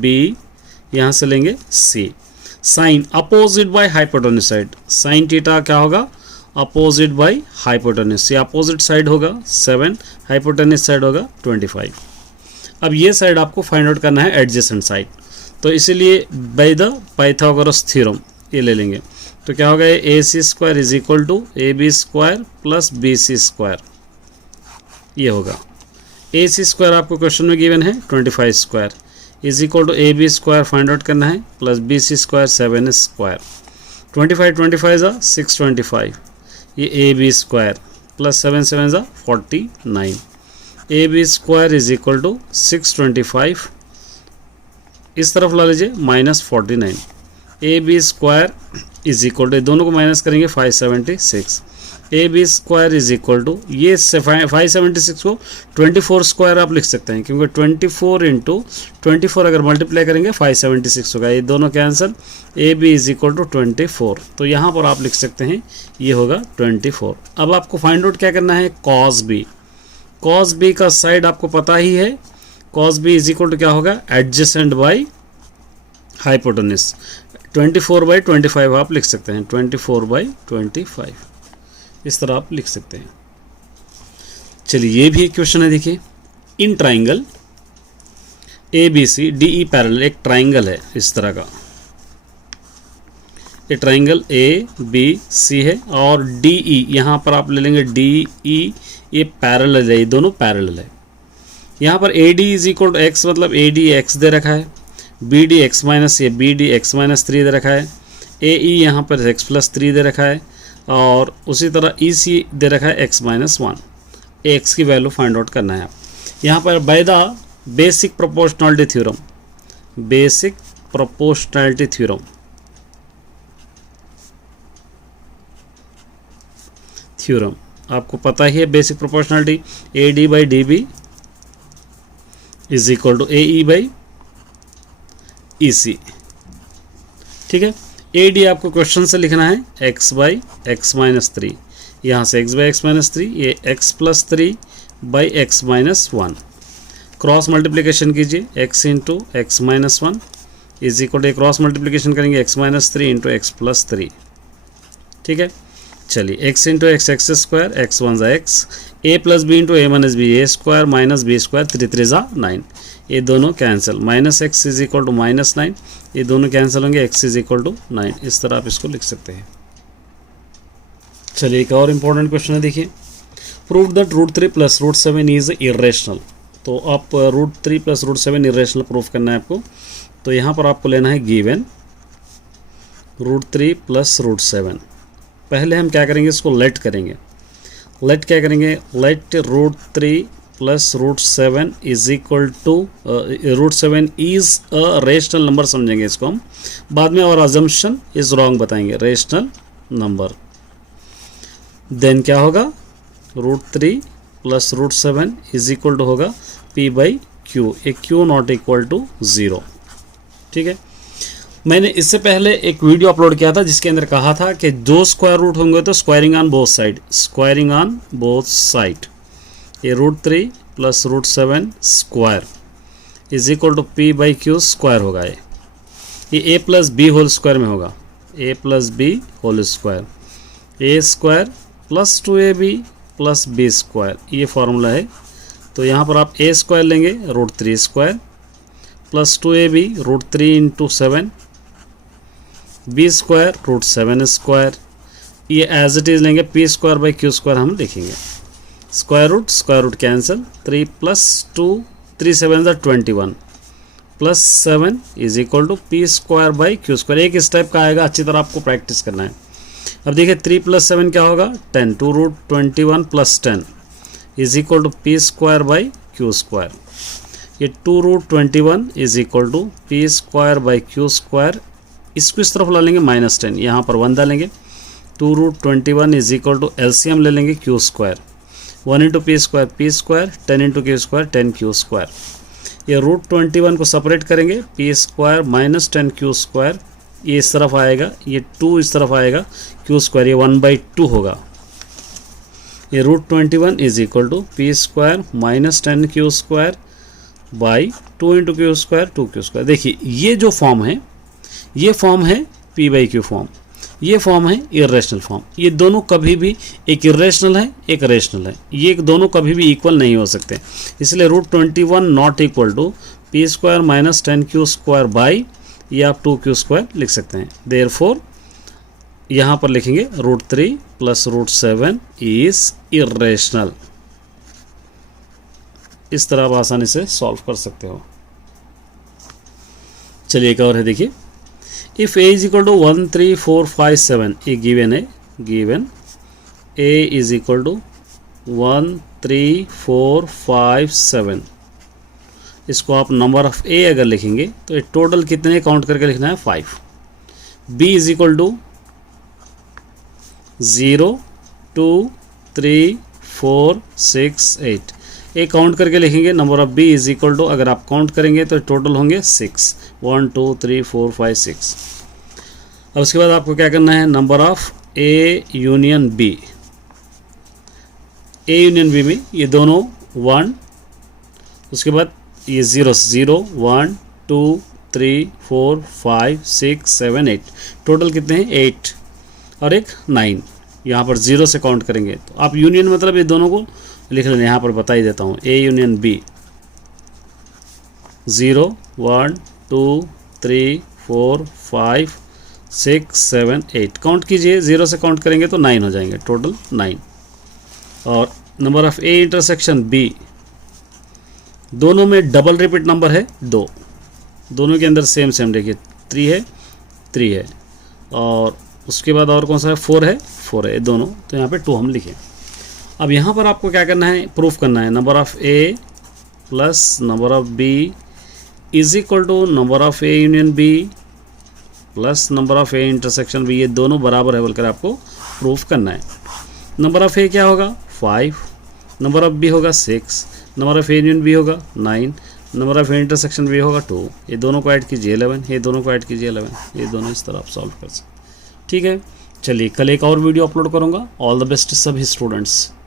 b, यहाँ से लेंगे c। Sine opposite by hypotenuse side, sine theta क्या होगा, अपोजिट बाय हाइपोटेन्यूज, ये अपोजिट साइड होगा 7, हाइपोटेन्यूज साइड होगा 25। अब ये साइड आपको फाइंड आउट करना है एडजेसेंट साइड, तो इसीलिए बाय द पाइथागोरस थ्योरम ये ले लेंगे। तो क्या होगा, A C square is equal to A B square plus B C square, ये होगा। ए सी स्क्वायर आपको क्वेश्चन में गिवन है 25 स्क्वायर is equal to A B square find out करना है, plus B C square 7 square, 25 जा 625, ये ए बी स्क्वायर प्लस 7 7 जा 49, A B square is equal to 625, इस तरफ ला लीजिए -49, A B square is equal to, दोनों को माइनस करेंगे 576, A B square is equal to, ये 576 को 24 स्क्वायर आप लिख सकते हैं, क्योंकि 24 इंटू 24 अगर मल्टीप्लाई करेंगे 576 होगा, ये दोनों cancel, A B is equal to 24, तो यहाँ पर आप लिख सकते हैं ये होगा 24। अब आपको फाइंड आउट क्या करना है, कॉस बी। कॉस बी का साइड आपको पता ही है, cos B is equal to क्या होगा, एडजेसेंट बाई हाइपोटेन्यूज, 24/25 आप लिख सकते हैं, 24/25 इस तरह आप लिख सकते हैं। चलिए ये भी एक क्वेश्चन है, देखिए in triangle A B C D E parallel, एक ट्राइंगल है इस तरह का, ये ट्राइंगल ए बी सी है और डी ई यहाँ पर आप ले लेंगे डी ई, ये पैरेलल है, ये दोनों पैरेलल है। यहाँ पर A D is equal to X, मतलब ए डी एक्स दे रखा है, बी डी एक्स माइनस, ये बी डी एक्स -3 दे रखा है, ए ई यहाँ पर x+3 दे रखा है, और उसी तरह ई सी दे रखा है x-1। एक्स की वैल्यू फाइंड आउट करना है आप। यहाँ पर by the basic proportionality theorem, basic proportionality theorem, आपको पता ही है basic proportionality, A D by D B is equal to A E by E C. ठीक है, ए डी आपको क्वेश्चन से लिखना है x/x-3, यहाँ से x/x-3, ये x+3 by x-1, cross multiplication कीजिए, x into x-1 is equal to, cross multiplication करेंगे x-3 इंटू x+3। ठीक है, चलिए x into X X square, x1 जा x, a plus B into a1 is B, A square minus B square, 3 3 जा 9, ये दोनों cancel, -x is equal to -9, ये दोनों कैंसिल होंगे, x इज इक्वल टू 9, इस तरह आप इसको लिख सकते हैं। चलिए एक और इम्पोर्टेंट क्वेश्चन है, देखिए प्रूव दैट √3 + √7 इज इरेशनल। तो आप √3 + √7 इरेशनल प्रूफ करना है आपको। तो यहाँ पर आपको लेना है गिवन √3 + √7। पहले हम क्या करेंगे, इसको लेट करेंगे, लेट क्या करेंगे, let √3 + √7 is equal to, √7 is a rational number समझेंगे इसको हम बाद में, और अजम्पशन इज रॉन्ग बताएंगे, रेशनल नंबर। देन क्या होगा, √3 + √7 इज इक्वल टू होगा p/2, Q, a Q not equal to 0। ठीक है, मैंने इससे पहले एक वीडियो अपलोड किया था जिसके अंदर कहा था कि दो स्क्वायर रूट होंगे तो squaring on both side, squaring on both side, ये √3 plus √7 square is equal to P by Q square होगा। ये a plus B whole square में होगा, ए प्लस बी होल स्क्वायर, ए square plus 2ab plus B square, ये formula है। तो यहाँ पर आप ए स्क्वायर लेंगे √3 square plus 2ab √3 into 7, b square √7 square, ये एज इट इज़ लेंगे P square by Q square हम लिखेंगे। Square root cancel, 3 plus 2 3 7 21 plus 7 is equal to P square by Q square. एक स्टेप का आएगा, अच्छी तरह आपको प्रैक्टिस करना है। अब देखिए 3 प्लस 7 क्या होगा 10, 2√21 plus 10 is equal to P square by Q square. ये 2√21 is equal to P square by Q square, इसको इस तरफ ला लेंगे -10, यहाँ पर 1 डालेंगे। 2√21 इज इक्वल टू एलसीएम ले लेंगे Q square, 1 into P square, 10 into Q square 10 Q square. ये √21 को सेपरेट करेंगे, P square minus 10 Q square, ये इस तरफ आएगा, ये 2 इस तरफ आएगा, क्यू स्क्वायर ये 1/2 होगा। ये √21 is equal to P square minus 10 Q square by 2 into Q square 2 Q square. देखिए ये जो फॉर्म है, ये फॉर्म है पी बाई क्यू फॉर्म, ये फॉर्म है इरेशनल फॉर्म। ये दोनों कभी भी, एक इरेशनल है एक रेशनल है, ये दोनों कभी भी इक्वल नहीं हो सकते। इसलिए √21 not equal to P square minus 10 Q square by, ये आप 2 क्यू स्क्वायर लिख सकते हैं। देयरफॉर यहाँ पर लिखेंगे √3 प्लस √7 इज इरेशनल। इस तरह आप आसानी से सॉल्व कर सकते हो। चलिए एक और है, देखिए if a is equal to 1 3 4 5 7, ये गिवन है, given a is equal to 1 3 4 5 7, इसको आप नंबर ऑफ a अगर लिखेंगे तो ये टोटल कितने काउंट करके लिखना है 5। b इज इक्वल टू 0 2 3 4 6 8, एक काउंट करके लिखेंगे। Number of B is equal to, अगर आप काउंट करेंगे तो टोटल होंगे 6, 1 2 3 4 5 6। अब उसके बाद आपको क्या करना है, number of A union B, A union B में ये दोनों 1, उसके बाद ये 0 1 2 3 4 5 6 7 8, टोटल कितने हैं 8 और एक 9। यहाँ पर 0 से काउंट करेंगे तो आप यूनियन मतलब ये दोनों को लिख लेना, यहाँ पर बता ही देता हूँ। ए यूनियन बी 0 1 2 3 4 5 6 7 8, काउंट कीजिए, 0 से काउंट करेंगे तो 9 हो जाएंगे, टोटल 9। और number of A intersection B, दोनों में डबल रिपीट नंबर है 2, दोनों के अंदर सेम देखिए 3 है और उसके बाद और कौन सा है 4 है दोनों, तो यहाँ पे 2 हम लिखें। अब यहाँ पर आपको क्या करना है, प्रूफ करना है number of A plus number of B is equal to number of A union B plus number of A intersection B, ये दोनों बराबर है बोलकर आपको प्रूफ करना है। नंबर ऑफ ए क्या होगा 5, नंबर ऑफ बी होगा 6, number of A union B होगा 9, number of A intersection B होगा 2, ये दोनों को ऐड कीजिए 11, ये दोनों को ऐड कीजिए 11, ये दोनों इस तरह आप सॉल्व कर सकते। ठीक है, चलिए कल एक और वीडियो अपलोड करूँगा। ऑल द बेस्ट सभी स्टूडेंट्स।